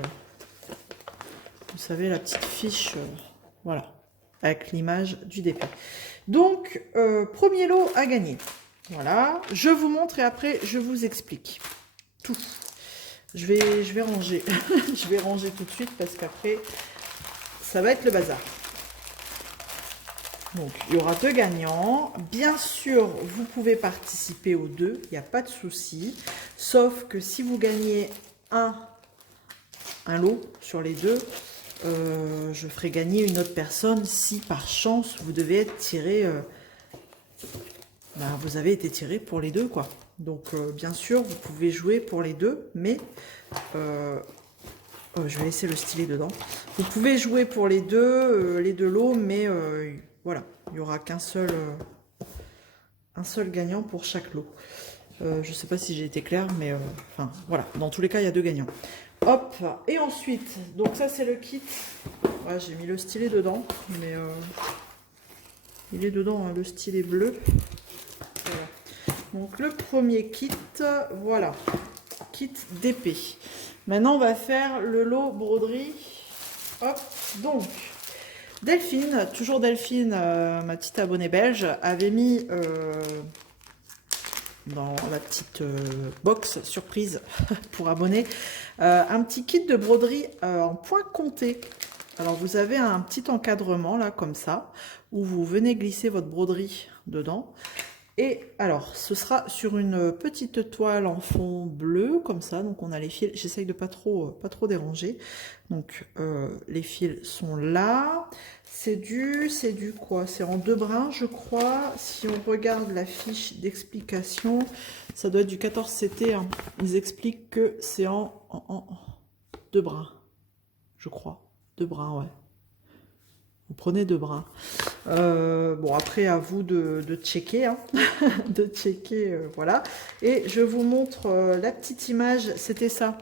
vous savez, la petite fiche, voilà, avec l'image du DP. Donc, premier lot à gagner. Voilà, je vous montre et après je vous explique tout. Je vais ranger, je vais ranger tout de suite parce qu'après ça va être le bazar. Donc il y aura 2 gagnants. Bien sûr, vous pouvez participer aux 2, il n'y a pas de souci. Sauf que si vous gagnez un un lot sur les deux, je ferai gagner une autre personne si par chance vous devez être tiré, ben, vous avez été tiré pour les deux, quoi. Donc bien sûr vous pouvez jouer pour les deux, mais je vais laisser le stylet dedans. Vous pouvez jouer pour les deux lots, mais voilà, il n'y aura qu'un seul, un seul gagnant pour chaque lot. Je ne sais pas si j'ai été claire, mais enfin voilà, dans tous les cas il y a deux gagnants. Hop, et ensuite, donc ça c'est le kit. Ouais, j'ai mis le stylet dedans, mais il est dedans, hein, le stylet bleu. Voilà. Donc le premier kit, voilà, kit d'épée. Maintenant on va faire le lot broderie. Hop, donc Delphine, toujours Delphine, ma petite abonnée belge, avait mis dans la petite box surprise pour abonnés, un petit kit de broderie en point compté. Alors vous avez un petit encadrement là comme ça, où vous venez glisser votre broderie dedans. Et alors ce sera sur une petite toile en fond bleu comme ça, donc on a les fils, j'essaye de pas trop déranger. Donc les fils sont là. C'est du quoi? C'est en 2 brins, je crois. Si on regarde la fiche d'explication, ça doit être du 14 CT. Hein. Ils expliquent que c'est en 2 brins, je crois. 2 brins, ouais. Vous prenez 2 brins. Bon, après, à vous de checker. Hein. De checker, voilà. Et je vous montre la petite image. C'était ça.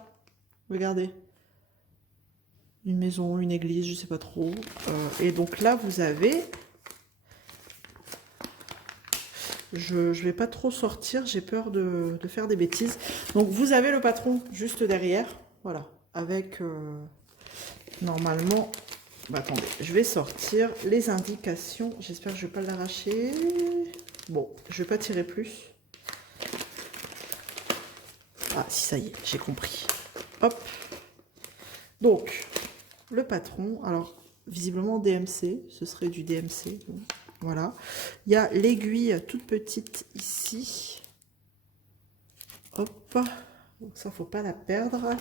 Regardez. Une maison, une église, je sais pas trop. Et donc là, vous avez... Je vais pas trop sortir, j'ai peur de faire des bêtises. Donc vous avez le patron juste derrière. Voilà. Avec, normalement... Bah, attendez, je vais sortir les indications. J'espère que je vais pas l'arracher. Bon, je vais pas tirer plus. Ah, si, ça y est, j'ai compris. Hop. Donc... le patron, alors visiblement DMC, ce serait du DMC, voilà. Il y a l'aiguille toute petite ici, hop, donc ça faut pas la perdre.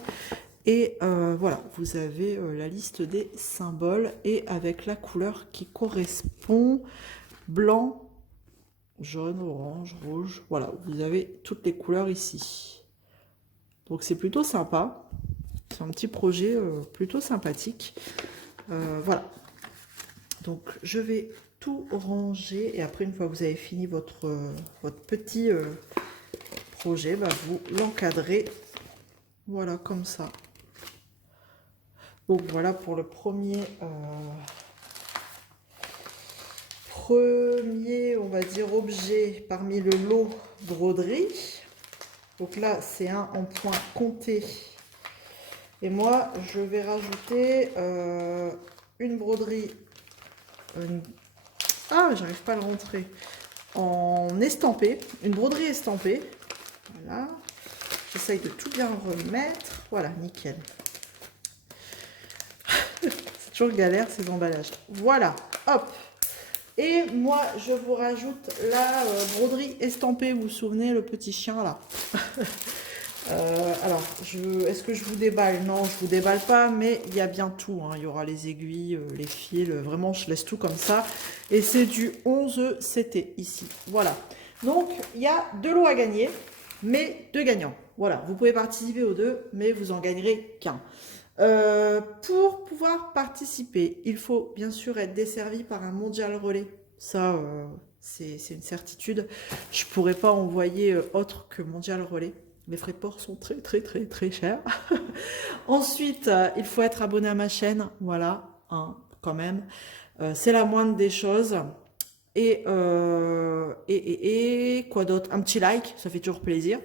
Et voilà, vous avez la liste des symboles et avec la couleur qui correspond, blanc, jaune, orange, rouge, voilà, vous avez toutes les couleurs ici. Donc c'est plutôt sympa. C'est un petit projet plutôt sympathique. Voilà. Donc, je vais tout ranger. Et après, une fois que vous avez fini votre petit projet, bah, vous l'encadrez. Voilà, comme ça. Donc, voilà pour le premier... on va dire, objet parmi le lot broderie. Donc là, c'est un en point compté. Et moi, je vais rajouter une broderie. Ah, j'arrive pas à le rentrer. En estampé. Une broderie estampée. Voilà. J'essaye de tout bien remettre. Voilà, nickel. C'est toujours galère ces emballages. Voilà, hop. Et moi, je vous rajoute la broderie estampée. Vous vous souvenez, le petit chien là. Alors, est-ce que je vous déballe? Non, je vous déballe pas, mais il y a bien tout. Hein. Il y aura les aiguilles, les fils. Vraiment, je laisse tout comme ça. Et c'est du 11 CT ici. Voilà. Donc, il y a 2 lots à gagner, mais 2 gagnants. Voilà. Vous pouvez participer aux 2, mais vous en gagnerez qu'un. Pour pouvoir participer, il faut bien sûr être desservi par un mondial relais. Ça, c'est une certitude. Je ne pourrais pas envoyer autre que mondial relais. Les frais de port sont très chers. Ensuite, il faut être abonné à ma chaîne. Voilà, hein, quand même. C'est la moindre des choses. Et quoi d'autre? Un petit like, ça fait toujours plaisir.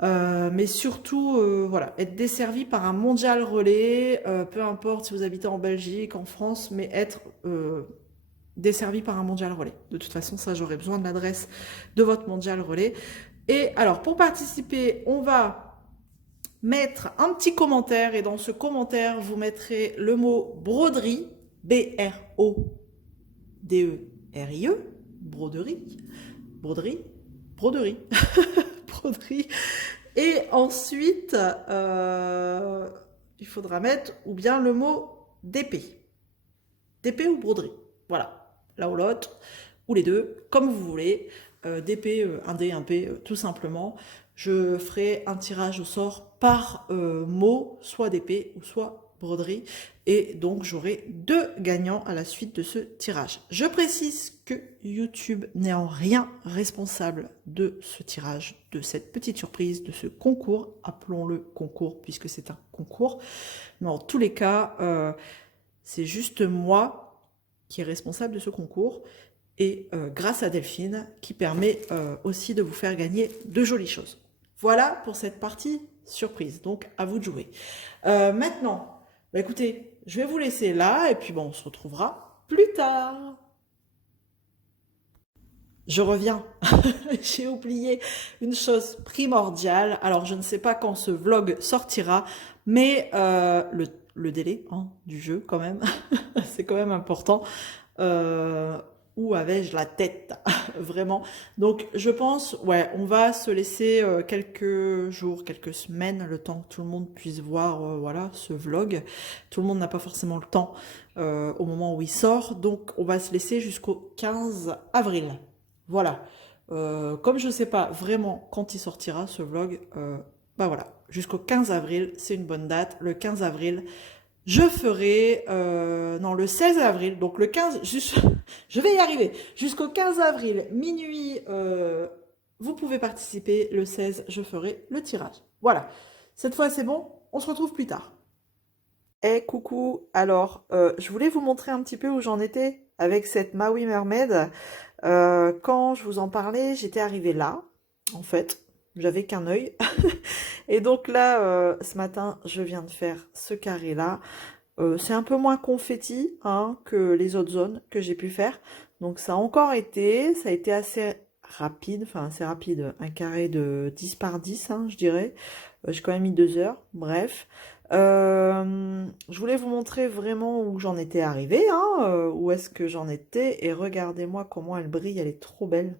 Mais surtout, voilà, être desservi par un mondial relais, peu importe si vous habitez en Belgique, en France, mais être desservi par un mondial relais. De toute façon, ça, j'aurai besoin de l'adresse de votre mondial relais. Et alors, pour participer, on va mettre un petit commentaire. Et dans ce commentaire, vous mettrez le mot broderie, B-R-O-D-E-R-I-E, broderie, broderie, broderie, broderie. Et ensuite, il faudra mettre ou bien le mot d'épée. D'épée ou broderie. Voilà, l'un ou l'autre, ou les deux, comme vous voulez. D'épée, un D, un P, tout simplement. Je ferai un tirage au sort par mot, soit d'épée ou soit broderie. Et donc, j'aurai 2 gagnants à la suite de ce tirage. Je précise que YouTube n'est en rien responsable de ce tirage, de cette petite surprise, de ce concours. Appelons-le concours, puisque c'est un concours. Mais en tous les cas, c'est juste moi qui est responsable de ce concours et grâce à Delphine qui permet aussi de vous faire gagner de jolies choses. Voilà pour cette partie surprise, donc à vous de jouer. Maintenant, bah écoutez, je vais vous laisser là et puis bon, on se retrouvera plus tard. Je reviens, j'ai oublié une chose primordiale. Alors, je ne sais pas quand ce vlog sortira, mais le délai hein, du jeu, quand même, c'est quand même important. Où avais-je la tête vraiment. Donc je pense, ouais, on va se laisser quelques jours, quelques semaines, le temps que tout le monde puisse voir voilà, ce vlog. Tout le monde n'a pas forcément le temps au moment où il sort, donc on va se laisser jusqu'au 15 avril. Voilà. Comme je ne sais pas vraiment quand il sortira ce vlog, bah voilà, jusqu'au 15 avril, c'est une bonne date. Le 15 avril, je ferai, non, le 16 avril, donc le 15, juste, je vais y arriver, jusqu'au 15 avril, minuit, vous pouvez participer, le 16, je ferai le tirage. Voilà, cette fois c'est bon, on se retrouve plus tard. Eh, coucou, alors, je voulais vous montrer un petit peu où j'en étais avec cette Maui Mermaid. Quand je vous en parlais, j'étais arrivée là, en fait, j'avais qu'un œil. Et donc là, ce matin, je viens de faire ce carré-là. C'est un peu moins confetti hein, que les autres zones que j'ai pu faire. Donc ça a encore été, ça a été assez rapide, enfin assez rapide, un carré de 10 par 10, hein, je dirais. J'ai quand même mis 2 heures, bref. Je voulais vous montrer vraiment où j'en étais arrivée, hein, où est-ce que j'en étais. Et regardez-moi comment elle brille, elle est trop belle.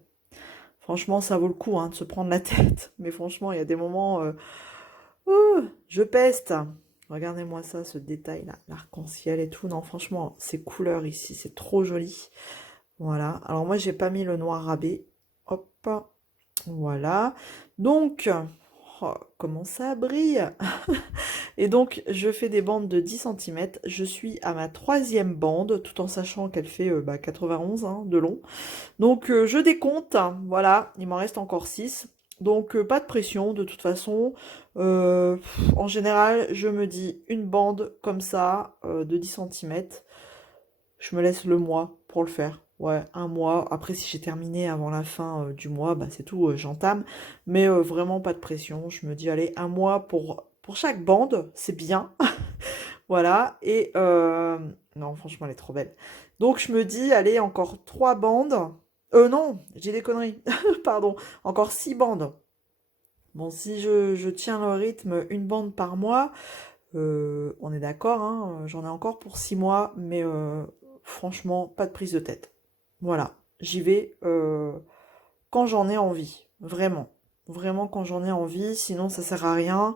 Franchement, ça vaut le coup hein, de se prendre la tête. Mais franchement, il y a des moments... je peste. Regardez-moi ça, ce détail là, l'arc-en-ciel et tout. Non, franchement, ces couleurs ici, c'est trop joli. Voilà. Alors moi, j'ai pas mis le noir rabais. Hop. Voilà. Donc, oh, comment ça brille. Et donc, je fais des bandes de 10 cm. Je suis à ma 3e bande, tout en sachant qu'elle fait 91 hein, de long. Donc, je décompte. Voilà, il m'en reste encore 6. Donc, pas de pression, de toute façon. En général, je me dis une bande comme ça, de 10 cm. Je me laisse le mois pour le faire. Ouais, un mois. Après, si j'ai terminé avant la fin du mois, bah, c'est tout, j'entame. Mais vraiment pas de pression. Je me dis, allez, un mois pour chaque bande, c'est bien. Voilà. Et non, franchement, elle est trop belle. Donc, je me dis, allez, encore 3 bandes. Non, j'ai des conneries. Pardon. Encore 6 bandes. Bon, si je tiens le rythme, une bande par mois, on est d'accord, hein, j'en ai encore pour 6 mois, mais franchement, pas de prise de tête. Voilà, j'y vais quand j'en ai envie, vraiment. Vraiment quand j'en ai envie, sinon ça sert à rien.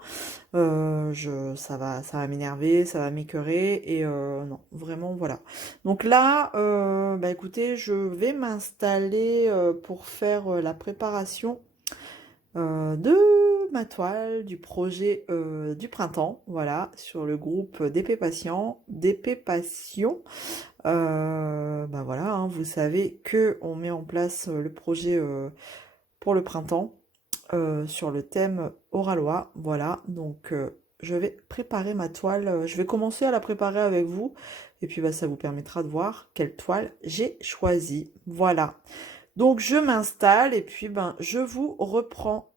Ça va m'énerver, ça va m'écœurer, et non, vraiment, voilà. Donc là, bah écoutez, je vais m'installer pour faire la préparation de ma toile, du projet du printemps, voilà, sur le groupe d'épée patient, d'épée passion. Bah voilà, hein, vous savez que on met en place le projet pour le printemps sur le thème oralois, voilà, donc je vais préparer ma toile, je vais commencer à la préparer avec vous, et puis bah, ça vous permettra de voir quelle toile j'ai choisie, voilà. Donc je m'installe et puis ben je vous reprends.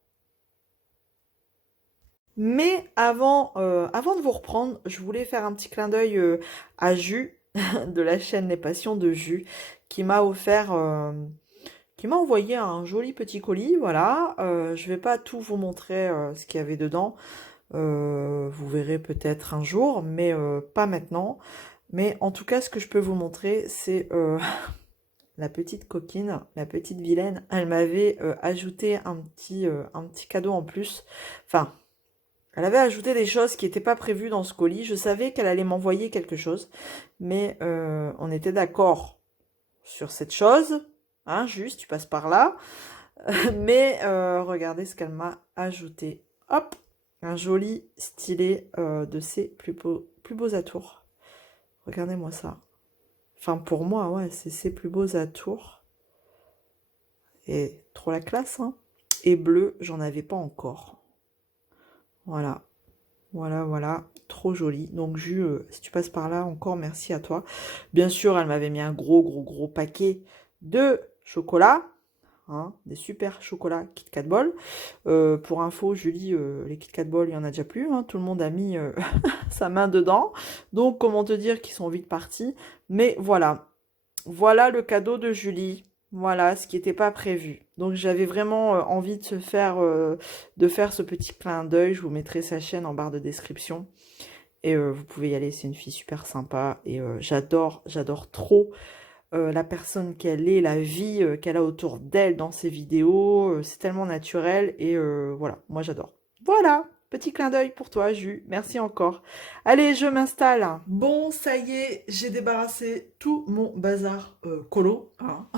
Mais avant de vous reprendre, je voulais faire un petit clin d'œil à Jus de la chaîne Les Passions de Jus qui m'a offert, qui m'a envoyé un joli petit colis. Voilà, je vais pas tout vous montrer ce qu'il y avait dedans. Vous verrez peut-être un jour, mais pas maintenant. Mais en tout cas, ce que je peux vous montrer, c'est la petite coquine, la petite vilaine. Elle m'avait ajouté un petit cadeau en plus. Enfin, Elle avait ajouté des choses qui n'étaient pas prévues dans ce colis. Je savais qu'elle allait m'envoyer quelque chose, mais on était d'accord sur cette chose. Hein, juste, tu passes par là. Mais regardez ce qu'elle m'a ajouté. Hop, un joli stylet de ses plus beaux atours. Regardez-moi ça. Enfin, pour moi, ouais, c'est ses plus beaux atours. Et trop la classe, hein. Et bleu, j'en avais pas encore. Voilà. Voilà, voilà. Trop joli. Donc, Jus, si tu passes par là, encore merci à toi. Bien sûr, elle m'avait mis un gros paquet de chocolat. Hein, des super chocolats Kit Kat Ball. Pour info, Julie, les Kit Kat Ball, il n'y en a déjà plus. Hein, tout le monde a mis sa main dedans. Donc, comment te dire qu'ils sont vite partis. Mais voilà. Voilà le cadeau de Julie. Voilà ce qui n'était pas prévu. Donc, j'avais vraiment envie de faire ce petit clin d'œil. Je vous mettrai sa chaîne en barre de description. Et vous pouvez y aller. C'est une fille super sympa. Et j'adore trop la personne qu'elle est, la vie qu'elle a autour d'elle dans ses vidéos. C'est tellement naturel et voilà, moi j'adore. Voilà, petit clin d'œil pour toi, Jus. Merci encore. Allez, je m'installe. Bon, ça y est, j'ai débarrassé tout mon bazar colo hein,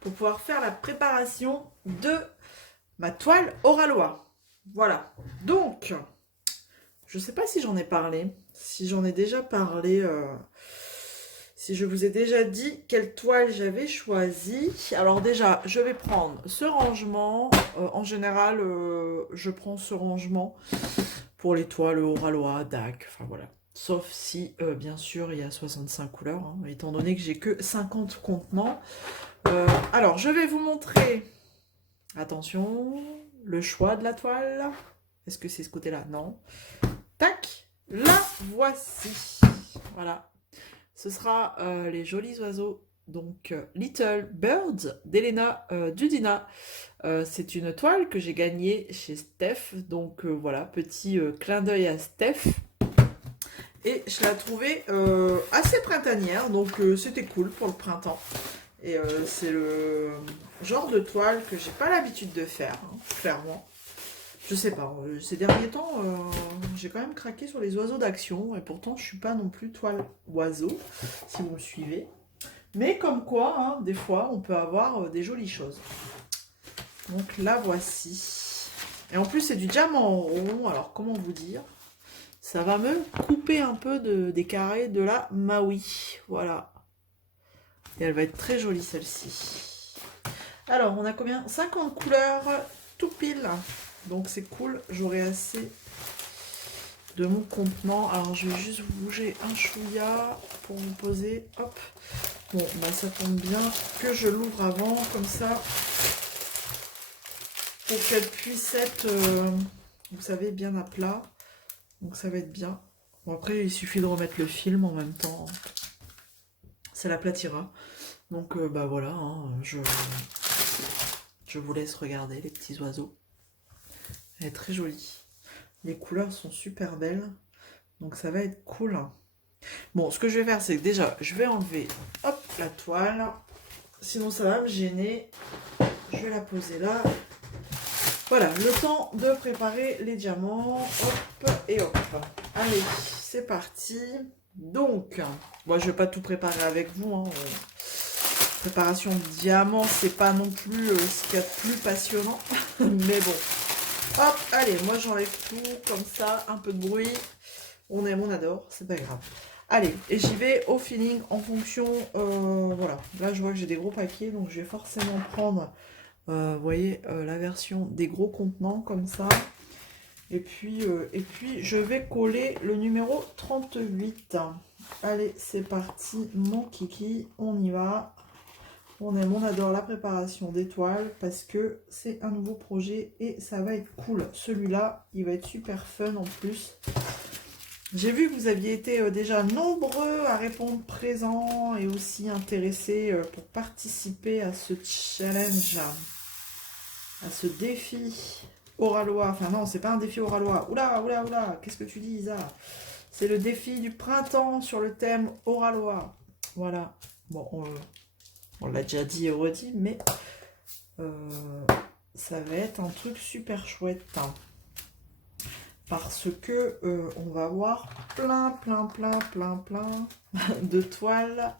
pour pouvoir faire la préparation de ma toile Oralois. Voilà. Donc, je sais pas si j'en ai parlé, si j'en ai déjà parlé... si je vous ai déjà dit quelle toile j'avais choisie. Alors déjà, je vais prendre ce rangement. En général, je prends ce rangement pour les toiles Oralois, DAC, enfin voilà. Sauf si, bien sûr, il y a 65 couleurs, hein, étant donné que j'ai que 50 contenants. Alors, je vais vous montrer, attention, le choix de la toile. Est-ce que c'est ce côté-là? Non. Tac, la voici. Voilà. Ce sera les jolis oiseaux, donc Little Birds d'Elena Dudina. C'est une toile que j'ai gagnée chez Steph, donc voilà, petit clin d'œil à Steph. Et je la trouvais assez printanière, donc c'était cool pour le printemps. Et c'est le genre de toile que j'ai pas l'habitude de faire, hein, clairement. Je sais pas, ces derniers temps, j'ai quand même craqué sur les oiseaux d'action, et pourtant je suis pas non plus toile oiseau, si vous me suivez. Mais comme quoi, hein, des fois, on peut avoir des jolies choses. Donc la voici. Et en plus, c'est du diamant rond, alors comment vous dire? Ça va me couper un peu des carrés de la Maui. Voilà. Et elle va être très jolie, celle-ci. Alors, on a combien? 50 couleurs, tout pile. Donc c'est cool, j'aurai assez de mon contenant. Alors je vais juste vous bouger un chouïa pour vous poser. Hop. Bon, bah ça tombe bien que je l'ouvre avant, comme ça, pour qu'elle puisse être, vous savez, bien à plat. Donc ça va être bien. Bon après, il suffit de remettre le film en même temps. Ça l'aplatira. Donc bah voilà, hein, je vous laisse regarder les petits oiseaux. Elle est très jolie. Les couleurs sont super belles. Donc ça va être cool. Bon, ce que je vais faire, c'est que déjà, je vais enlever hop, la toile. Sinon, ça va me gêner. Je vais la poser là. Voilà, le temps de préparer les diamants. Hop et hop. Allez, c'est parti. Donc, moi, je ne vais pas tout préparer avec vous. Hein. Préparation de diamants, c'est pas non plus ce qu'il y a de plus passionnant. Mais bon. Hop, allez, moi j'enlève tout comme ça, un peu de bruit. On aime, on adore, c'est pas grave. Allez, et j'y vais au feeling en fonction, voilà. Là, je vois que j'ai des gros paquets, donc je vais forcément prendre, vous voyez, la version des gros contenants, comme ça. Et puis, je vais coller le numéro 38. Allez, c'est parti, mon kiki, on y va. On aime, on adore la préparation des toiles parce que c'est un nouveau projet et ça va être cool. Celui-là, il va être super fun en plus. J'ai vu que vous aviez été déjà nombreux à répondre présent et aussi intéressés pour participer à ce challenge, à ce défi oralois. Enfin non, c'est pas un défi oralois. Oula, oula, oula, qu'est-ce que tu dis, Isa? C'est le défi du printemps sur le thème oralois. Voilà. Bon, on l'a déjà dit et redit, mais ça va être un truc super chouette. parce que on va avoir plein de toiles,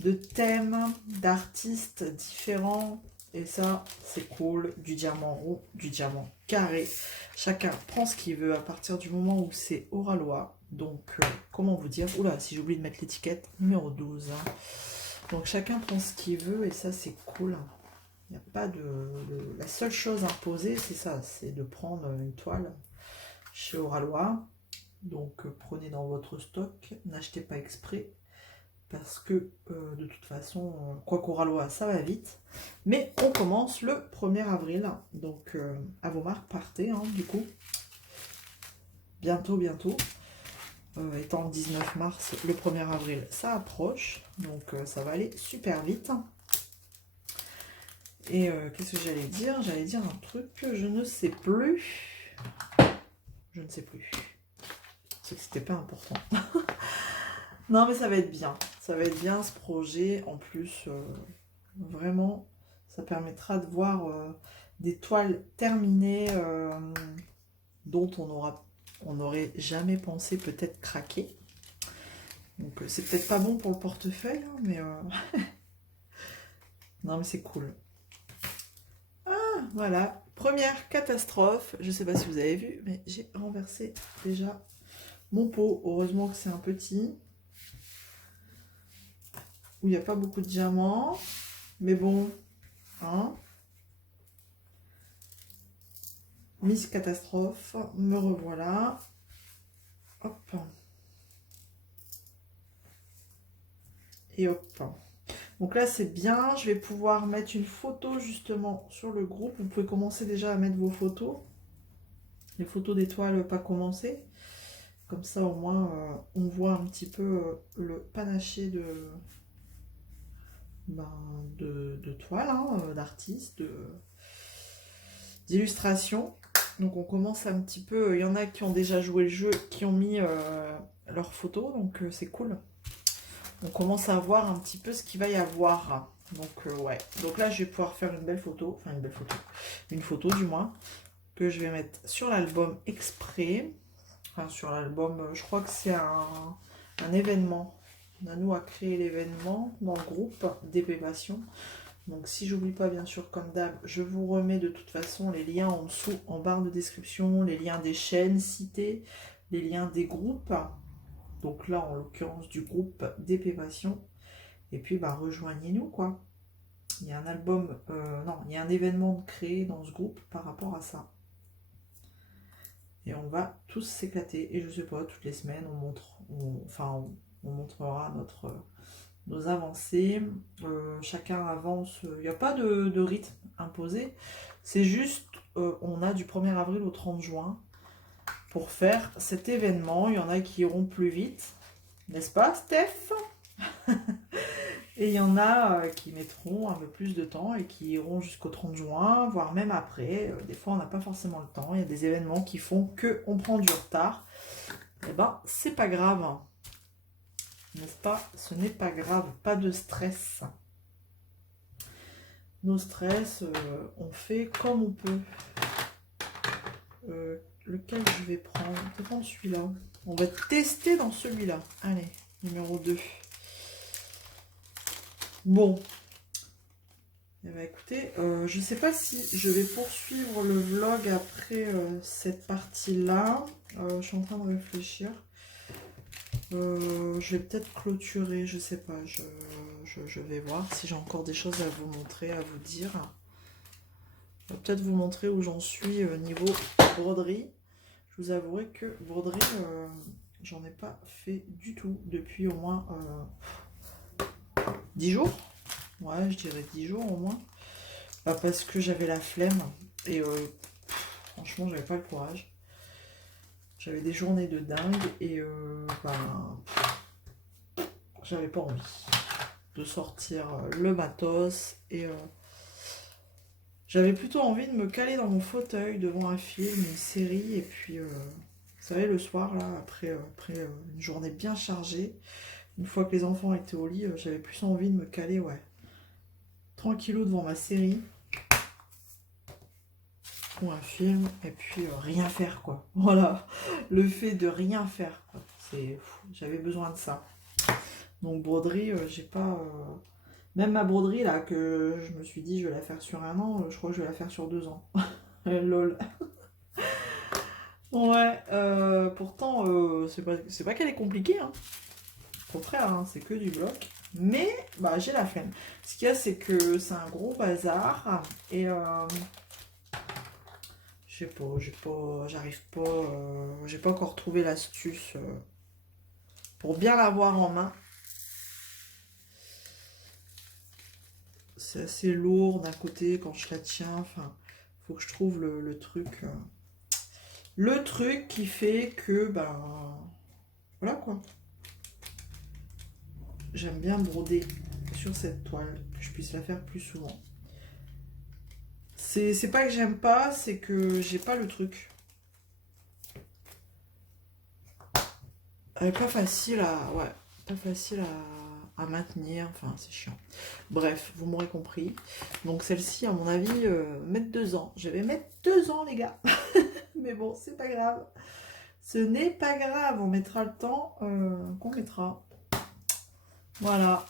de thèmes, d'artistes différents. Et ça, c'est cool. Du diamant rond, du diamant carré. Chacun prend ce qu'il veut à partir du moment où c'est Oralois. Donc, comment vous dire? Oula, si j'oublie de mettre l'étiquette, numéro 12. Hein. Donc, chacun prend ce qu'il veut et ça, c'est cool. Il n'y a pas La seule chose imposée, c'est ça, c'est de prendre une toile chez Oralois. Donc, prenez dans votre stock, n'achetez pas exprès. Parce que, de toute façon, quoi qu'Oralois, ça va vite. Mais on commence le 1er avril. Donc, à vos marques, partez, hein, du coup. Bientôt. Étant le 19 mars, le 1er avril, ça approche. Donc, ça va aller super vite. Et qu'est-ce que j'allais dire? J'allais dire un truc que je ne sais plus. Je ne sais plus. C'est que c'était pas important. Non, mais ça va être bien. Ça va être bien ce projet. En plus, vraiment, ça permettra de voir des toiles terminées dont on n'aurait jamais pensé peut-être craquer. Donc, c'est peut-être pas bon pour le portefeuille, hein, mais non, mais c'est cool. Ah, voilà. Première catastrophe. Je sais pas si vous avez vu, mais j'ai renversé déjà mon pot. Heureusement que c'est un petit. Où il n'y a pas beaucoup de diamants. Mais bon, hein. Miss Catastrophe, me revoilà. Hop. Et hop. Donc là, c'est bien. Je vais pouvoir mettre une photo justement sur le groupe. Vous pouvez commencer déjà à mettre vos photos. Les photos d'étoiles pas commencées. Comme ça, au moins, on voit un petit peu le panaché de toiles, hein, d'artistes, d'illustrations. Donc on commence un petit peu, il y en a qui ont déjà joué le jeu, qui ont mis leurs photos, donc c'est cool. On commence à voir un petit peu ce qu'il va y avoir. Donc ouais, donc là je vais pouvoir faire une belle photo, enfin une photo du moins, que je vais mettre sur l'album exprès. Enfin sur l'album, je crois que c'est un événement. Nanou a créé l'événement dans le groupe d'épée passion. Donc si j'oublie pas, bien sûr, comme d'hab, je vous remets de toute façon les liens en dessous, en barre de description, les liens des chaînes citées, les liens des groupes. Donc là, en l'occurrence, du groupe d'épée passion. Et puis, bah, rejoignez-nous, quoi. Il y a un album, non, il y a un événement créé dans ce groupe par rapport à ça. Et on va tous s'éclater. Et je sais pas, toutes les semaines, on montrera nos avancées. Chacun avance. Il n'y a pas de rythme imposé. C'est juste, on a du 1er avril au 30 juin pour faire cet événement. Il y en a qui iront plus vite. N'est-ce pas, Steph? Et il y en a qui mettront un peu plus de temps et qui iront jusqu'au 30 juin, voire même après. Des fois, on n'a pas forcément le temps. Il y a des événements qui font qu'on prend du retard. Eh ben, c'est pas grave. N'est-ce pas? Ce n'est pas grave. Pas de stress. Nos stress, on fait comme on peut. Lequel je vais prendre? Je vais prendre celui-là. On va tester dans celui-là. Allez, numéro 2. Bon. Eh bien, écoutez, je ne sais pas si je vais poursuivre le vlog après cette partie-là. Je suis en train de réfléchir. Je vais peut-être clôturer, je sais pas. Je vais voir si j'ai encore des choses à vous montrer, à vous dire. Je vais peut-être vous montrer où j'en suis niveau broderie. Je vous avouerai que broderie, j'en ai pas fait du tout depuis au moins 10 jours. Ouais, je dirais 10 jours au moins. Bah, parce que j'avais la flemme et franchement, j'avais pas le courage. J'avais des journées de dingue et j'avais pas envie de sortir le matos et j'avais plutôt envie de me caler dans mon fauteuil devant un film, une série et puis vous savez, le soir là, après une journée bien chargée, une fois que les enfants étaient au lit, j'avais plus envie de me caler, ouais, tranquillou devant ma série. ou un film, et puis rien faire, quoi. Voilà, le fait de rien faire, quoi. J'avais besoin de ça. Donc broderie, j'ai pas... Même ma broderie, là, que je me suis dit, je vais la faire sur 1 an, je crois que je vais la faire sur 2 ans. Lol. Ouais, pourtant, c'est pas qu'elle est compliquée, hein. Au contraire, hein, c'est que du bloc. Mais, bah, j'ai la flemme. Ce qu'il y a, c'est que c'est un gros bazar. Et, je sais pas, j'arrive pas, j'ai pas encore trouvé l'astuce pour bien l'avoir en main. C'est assez lourd d'un côté quand je la tiens. Enfin, faut que je trouve le truc. Le truc qui fait que, ben, voilà quoi. J'aime bien broder sur cette toile, que je puisse la faire plus souvent. C'est pas que j'aime pas, c'est que j'ai pas le truc. Elle est pas facile à, ouais, pas facile à maintenir, enfin c'est chiant. Bref, vous m'aurez compris. Donc celle-ci, à mon avis, mettre 2 ans. Je vais mettre 2 ans, les gars. Mais bon, c'est pas grave. Ce n'est pas grave, on mettra le temps qu'on mettra. Voilà.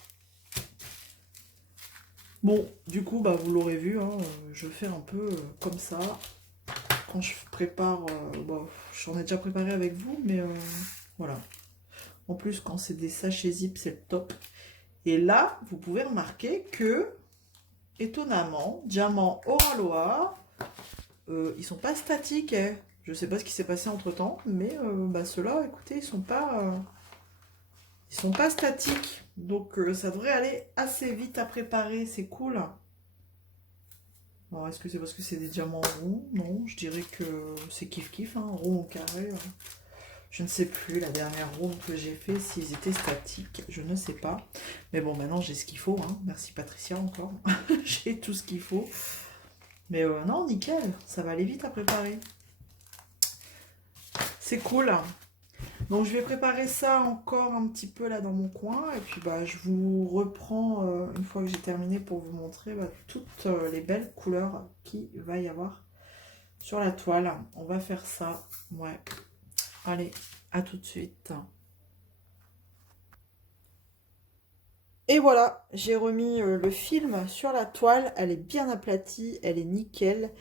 Bon, du coup, bah, vous l'aurez vu, hein, je fais un peu comme ça. Quand je prépare, bon, j'en ai déjà préparé avec vous, mais voilà. En plus, quand c'est des sachets zip, c'est le top. Et là, vous pouvez remarquer que, étonnamment, Diamant Oraloa, ils sont pas statiques. Hein. Je sais pas ce qui s'est passé entre temps, mais bah, ceux-là, écoutez, ils sont pas statiques. Donc ça devrait aller assez vite à préparer, c'est cool. Alors est-ce que c'est parce que c'est des diamants ronds? Non, je dirais que c'est kiff-kiff, hein, rond ou carré. Je ne sais plus la dernière ronde que j'ai fait, s'ils étaient statiques, je ne sais pas. Mais bon, maintenant j'ai ce qu'il faut, hein. Merci Patricia encore. J'ai tout ce qu'il faut. Mais non, nickel, ça va aller vite à préparer. C'est cool. Donc je vais préparer ça encore un petit peu là dans mon coin. Et puis bah je vous reprends une fois que j'ai terminé pour vous montrer toutes les belles couleurs qu'il va y avoir sur la toile. On va faire ça. Ouais. Allez, à tout de suite. Et voilà, j'ai remis le film sur la toile. Elle est bien aplatie, elle est nickel.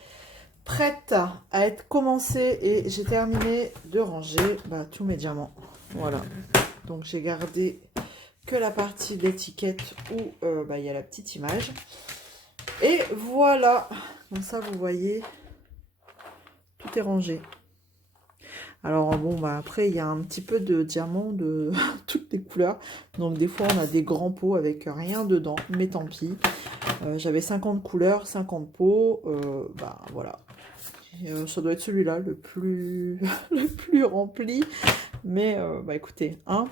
Prête à être commencée et j'ai terminé de ranger tous mes diamants. Voilà. Donc j'ai gardé que la partie de l'étiquette où il y a la petite image. Et voilà. Comme ça, vous voyez, tout est rangé. Alors bon, après, il y a un petit peu de diamants de toutes les couleurs. Donc des fois, on a des grands pots avec rien dedans. Mais tant pis. J'avais 50 couleurs, 50 pots. Voilà. Ça doit être celui-là le plus, le plus rempli. Mais écoutez, hein,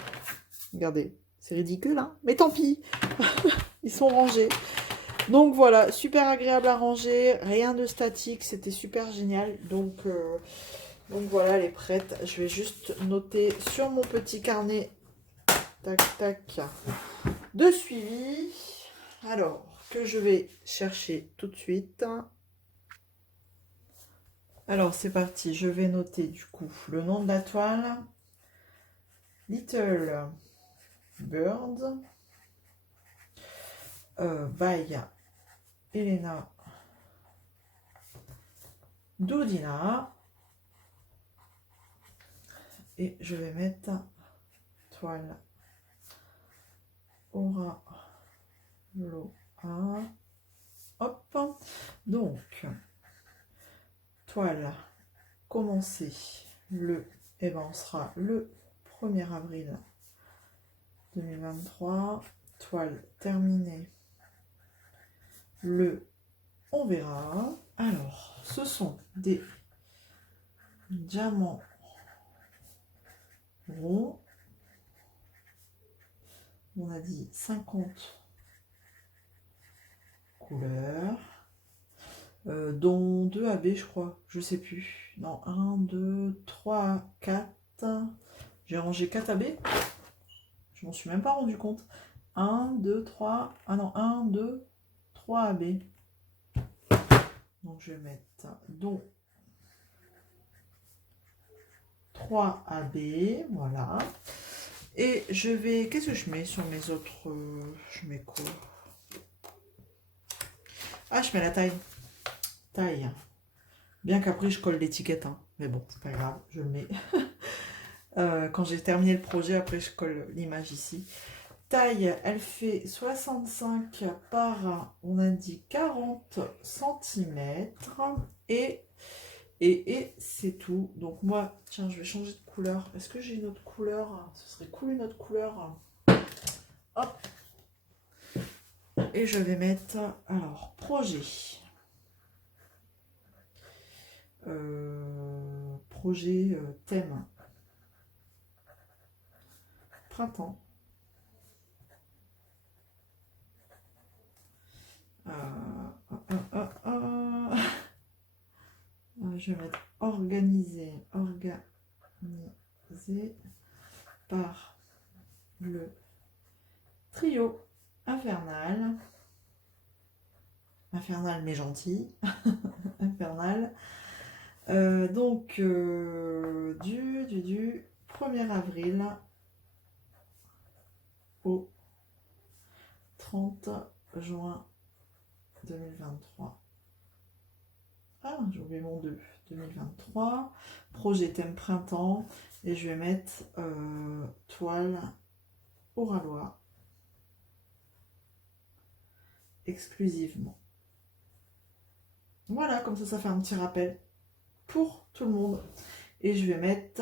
regardez, c'est ridicule, hein, mais tant pis, ils sont rangés. Donc voilà, super agréable à ranger, rien de statique, c'était super génial. Donc voilà, elle est prête. Je vais juste noter sur mon petit carnet, tac tac, de suivi. Alors, que je vais chercher tout de suite. Alors c'est parti, je vais noter du coup le nom de la toile. Little Bird by Elena Dodina. Et je vais mettre toile Aura Loa. Hop. Donc, toile commencée on sera le 1er avril 2023. Toile terminée on verra. Alors, ce sont des diamants ronds. On a dit 50 couleurs. Dont 2 AB, je crois. Je sais plus. Non, 1, 2, 3, 4. J'ai rangé 4 AB. Je m'en suis même pas rendu compte. 1, 2, 3. Ah non, 1, 2, 3 AB. Donc je vais mettre dont 3 AB, voilà. Et je vais... Qu'est-ce que je mets sur mes autres... je mets quoi? Ah, je mets la taille. Taille. Bien qu'après, je colle l'étiquette, hein. Mais bon, c'est pas grave, je le mets. Quand j'ai terminé le projet, après, je colle l'image ici. Taille, elle fait 65 par, on a dit 40 cm. Et c'est tout. Donc moi, tiens, je vais changer de couleur. Est-ce que j'ai une autre couleur? Ce serait cool une autre couleur. Hop. Et je vais mettre, alors, projet. Projet thème. Printemps. Je vais mettre organisé par le trio infernal. Infernal mais gentil. Infernal. Donc, du 1er avril au 30 juin 2023. Ah, j'ai oublié mon 2. 2023. Projet thème printemps. Et je vais mettre toile Oralois. Exclusivement. Voilà, comme ça fait un petit rappel pour tout le monde. Et je vais mettre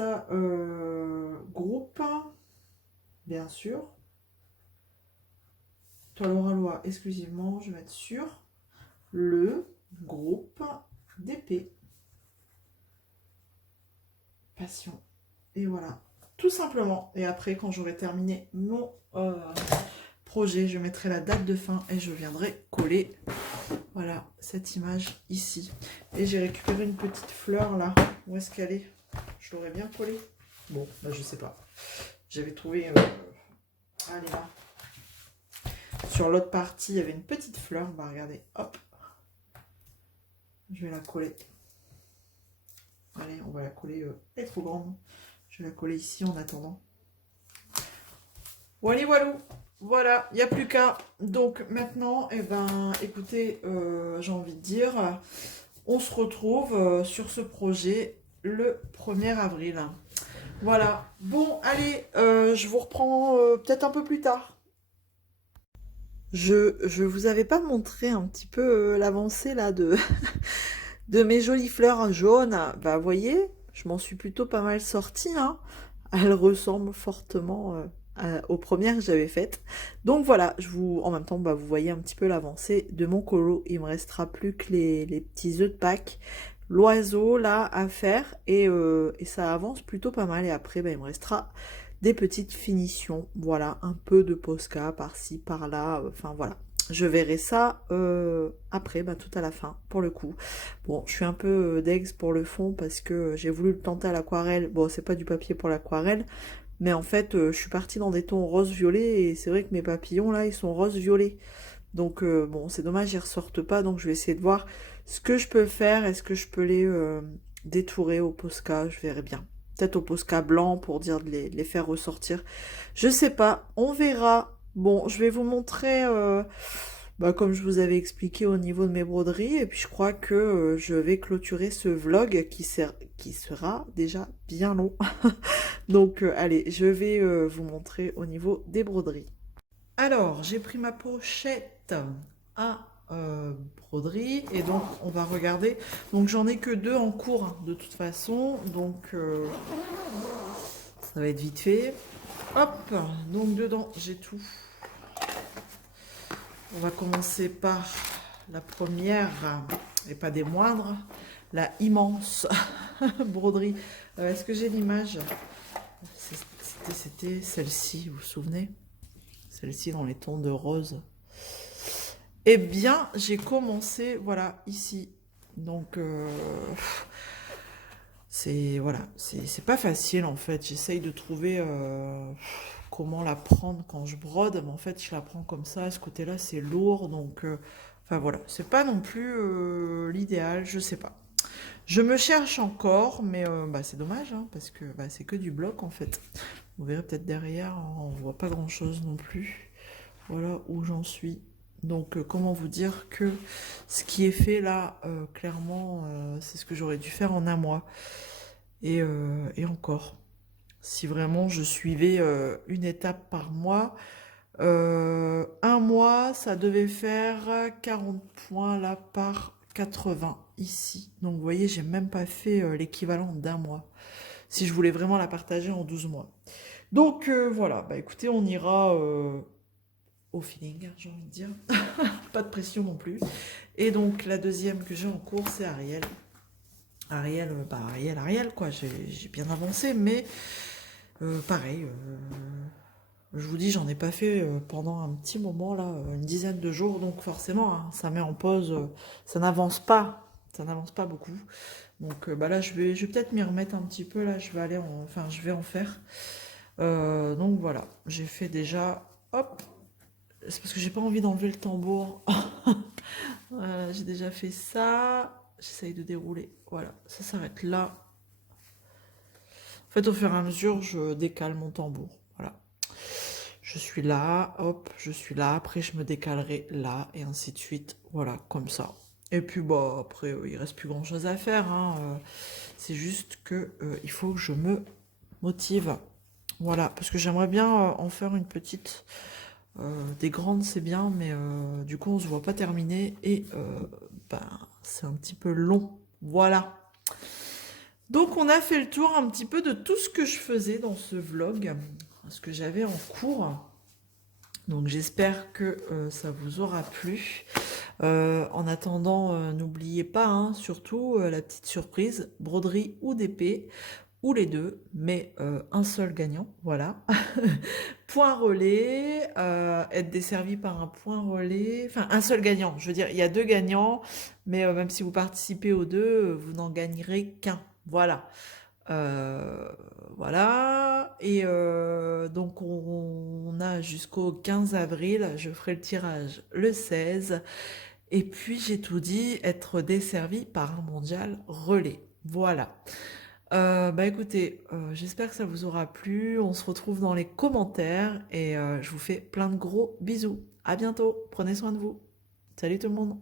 groupe, bien sûr. Toile Oralois exclusivement. Je vais mettre sur le groupe d'épée. Passion. Et voilà, tout simplement. Et après, quand j'aurai terminé mon projet, je mettrai la date de fin et je viendrai coller, voilà, cette image ici. Et j'ai récupéré une petite fleur là. Où est-ce qu'elle est? Je l'aurais bien collée. Bon, bah, je sais pas. J'avais trouvé... allez là. Sur l'autre partie, il y avait une petite fleur. Bah regardez, hop. Je vais la coller. Allez, on va la coller. Elle est trop grande. Je vais la coller ici en attendant. Voilà, voilà. Voilà, il n'y a plus qu'à. Donc maintenant, eh ben, écoutez, j'ai envie de dire, on se retrouve sur ce projet le 1er avril. Voilà. Bon, allez, je vous reprends peut-être un peu plus tard. Je vous avais pas montré un petit peu l'avancée là de, de mes jolies fleurs jaunes. Bah, vous voyez, je m'en suis plutôt pas mal sortie, hein. Elles ressemblent fortement aux premières que j'avais faites. Donc voilà, en même temps, bah, vous voyez un petit peu l'avancée de mon colo. Il me restera plus que les petits œufs de Pâques, l'oiseau là à faire et ça avance plutôt pas mal. Et après, bah, il me restera des petites finitions. Voilà, un peu de Posca par-ci, par-là. Enfin voilà. Je verrai ça après, bah, tout à la fin, pour le coup. Bon, je suis un peu d'ex pour le fond parce que j'ai voulu le tenter à l'aquarelle. Bon, c'est pas du papier pour l'aquarelle, mais en fait, je suis partie dans des tons rose-violet et c'est vrai que mes papillons, là, ils sont rose-violet. Donc, bon, c'est dommage, ils ressortent pas. Donc, je vais essayer de voir ce que je peux faire. Est-ce que je peux les détourer au Posca? Je verrai bien. Peut-être au Posca blanc pour dire de les faire ressortir. Je sais pas, on verra. Bon, je vais vous montrer, bah, comme je vous avais expliqué au niveau de mes broderies. Et puis je crois que je vais clôturer ce vlog qui sera déjà bien long. Donc allez, je vais vous montrer au niveau des broderies. Alors, j'ai pris ma pochette à broderie et donc on va regarder. Donc j'en ai que 2 en cours hein, de toute façon. Donc ça va être vite fait. Hop, donc dedans j'ai tout. On va commencer par la première, et pas des moindres, la immense broderie. Est-ce que j'ai l'image? C'était celle-ci, vous vous souvenez? Celle-ci dans les tons de rose. Eh bien, j'ai commencé, voilà, ici. Donc, voilà, c'est pas facile en fait. J'essaye de trouver comment la prendre quand je brode, mais en fait, je la prends comme ça. À ce côté-là, c'est lourd, donc, enfin voilà, c'est pas non plus l'idéal, je sais pas. Je me cherche encore, mais bah, c'est dommage, hein, parce que bah, c'est que du bloc en fait. Vous verrez peut-être derrière, on voit pas grand-chose non plus. Voilà où j'en suis. Donc comment vous dire que ce qui est fait là, clairement, c'est ce que j'aurais dû faire en un mois. Et encore, si vraiment je suivais une étape par mois, un mois, ça devait faire 40 points là par 80 ici. Donc vous voyez, j'ai même pas fait l'équivalent d'un mois. Si je voulais vraiment la partager en 12 mois. Donc voilà, bah écoutez, on ira au feeling, hein, j'ai envie de dire. Pas de pression non plus. Et donc la deuxième que j'ai en cours, c'est Ariel. Ariel, bah Ariel, quoi. J'ai bien avancé, mais pareil. Je vous dis, j'en ai pas fait pendant un petit moment, là, une dizaine de jours, donc forcément, hein, ça met en pause, ça n'avance pas beaucoup. Donc bah là, je vais peut-être m'y remettre un petit peu, là, enfin, je vais en faire. Donc voilà, j'ai fait déjà, hop, c'est parce que j'ai pas envie d'enlever le tambour. Voilà, j'ai déjà fait ça, j'essaye de dérouler, voilà, ça s'arrête là. En fait, au fur et à mesure, je décale mon tambour, voilà. Je suis là, hop, je suis là, après je me décalerai là, et ainsi de suite, voilà, comme ça. Et puis bah après, il reste plus grand chose à faire, hein, c'est juste que il faut que je me motive. Voilà, parce que j'aimerais bien en faire une petite. Des grandes c'est bien, mais du coup on se voit pas terminer, et ben, c'est un petit peu long. Voilà. Donc on a fait le tour un petit peu de tout ce que je faisais dans ce vlog, ce que j'avais en cours. Donc j'espère que ça vous aura plu. En attendant, n'oubliez pas, hein, surtout la petite surprise, broderie ou d'épée, ou les deux, mais un seul gagnant, voilà. Point relais, être desservi par un point relais, enfin un seul gagnant, je veux dire, il y a deux gagnants, mais même si vous participez aux deux, vous n'en gagnerez qu'un, voilà. Euh, voilà, et donc on a jusqu'au 15 avril, je ferai le tirage le 16, et puis j'ai tout dit, être desservi par un mondial relais. Voilà. Bah écoutez, j'espère que ça vous aura plu, on se retrouve dans les commentaires, et je vous fais plein de gros bisous. À bientôt, prenez soin de vous. Salut tout le monde.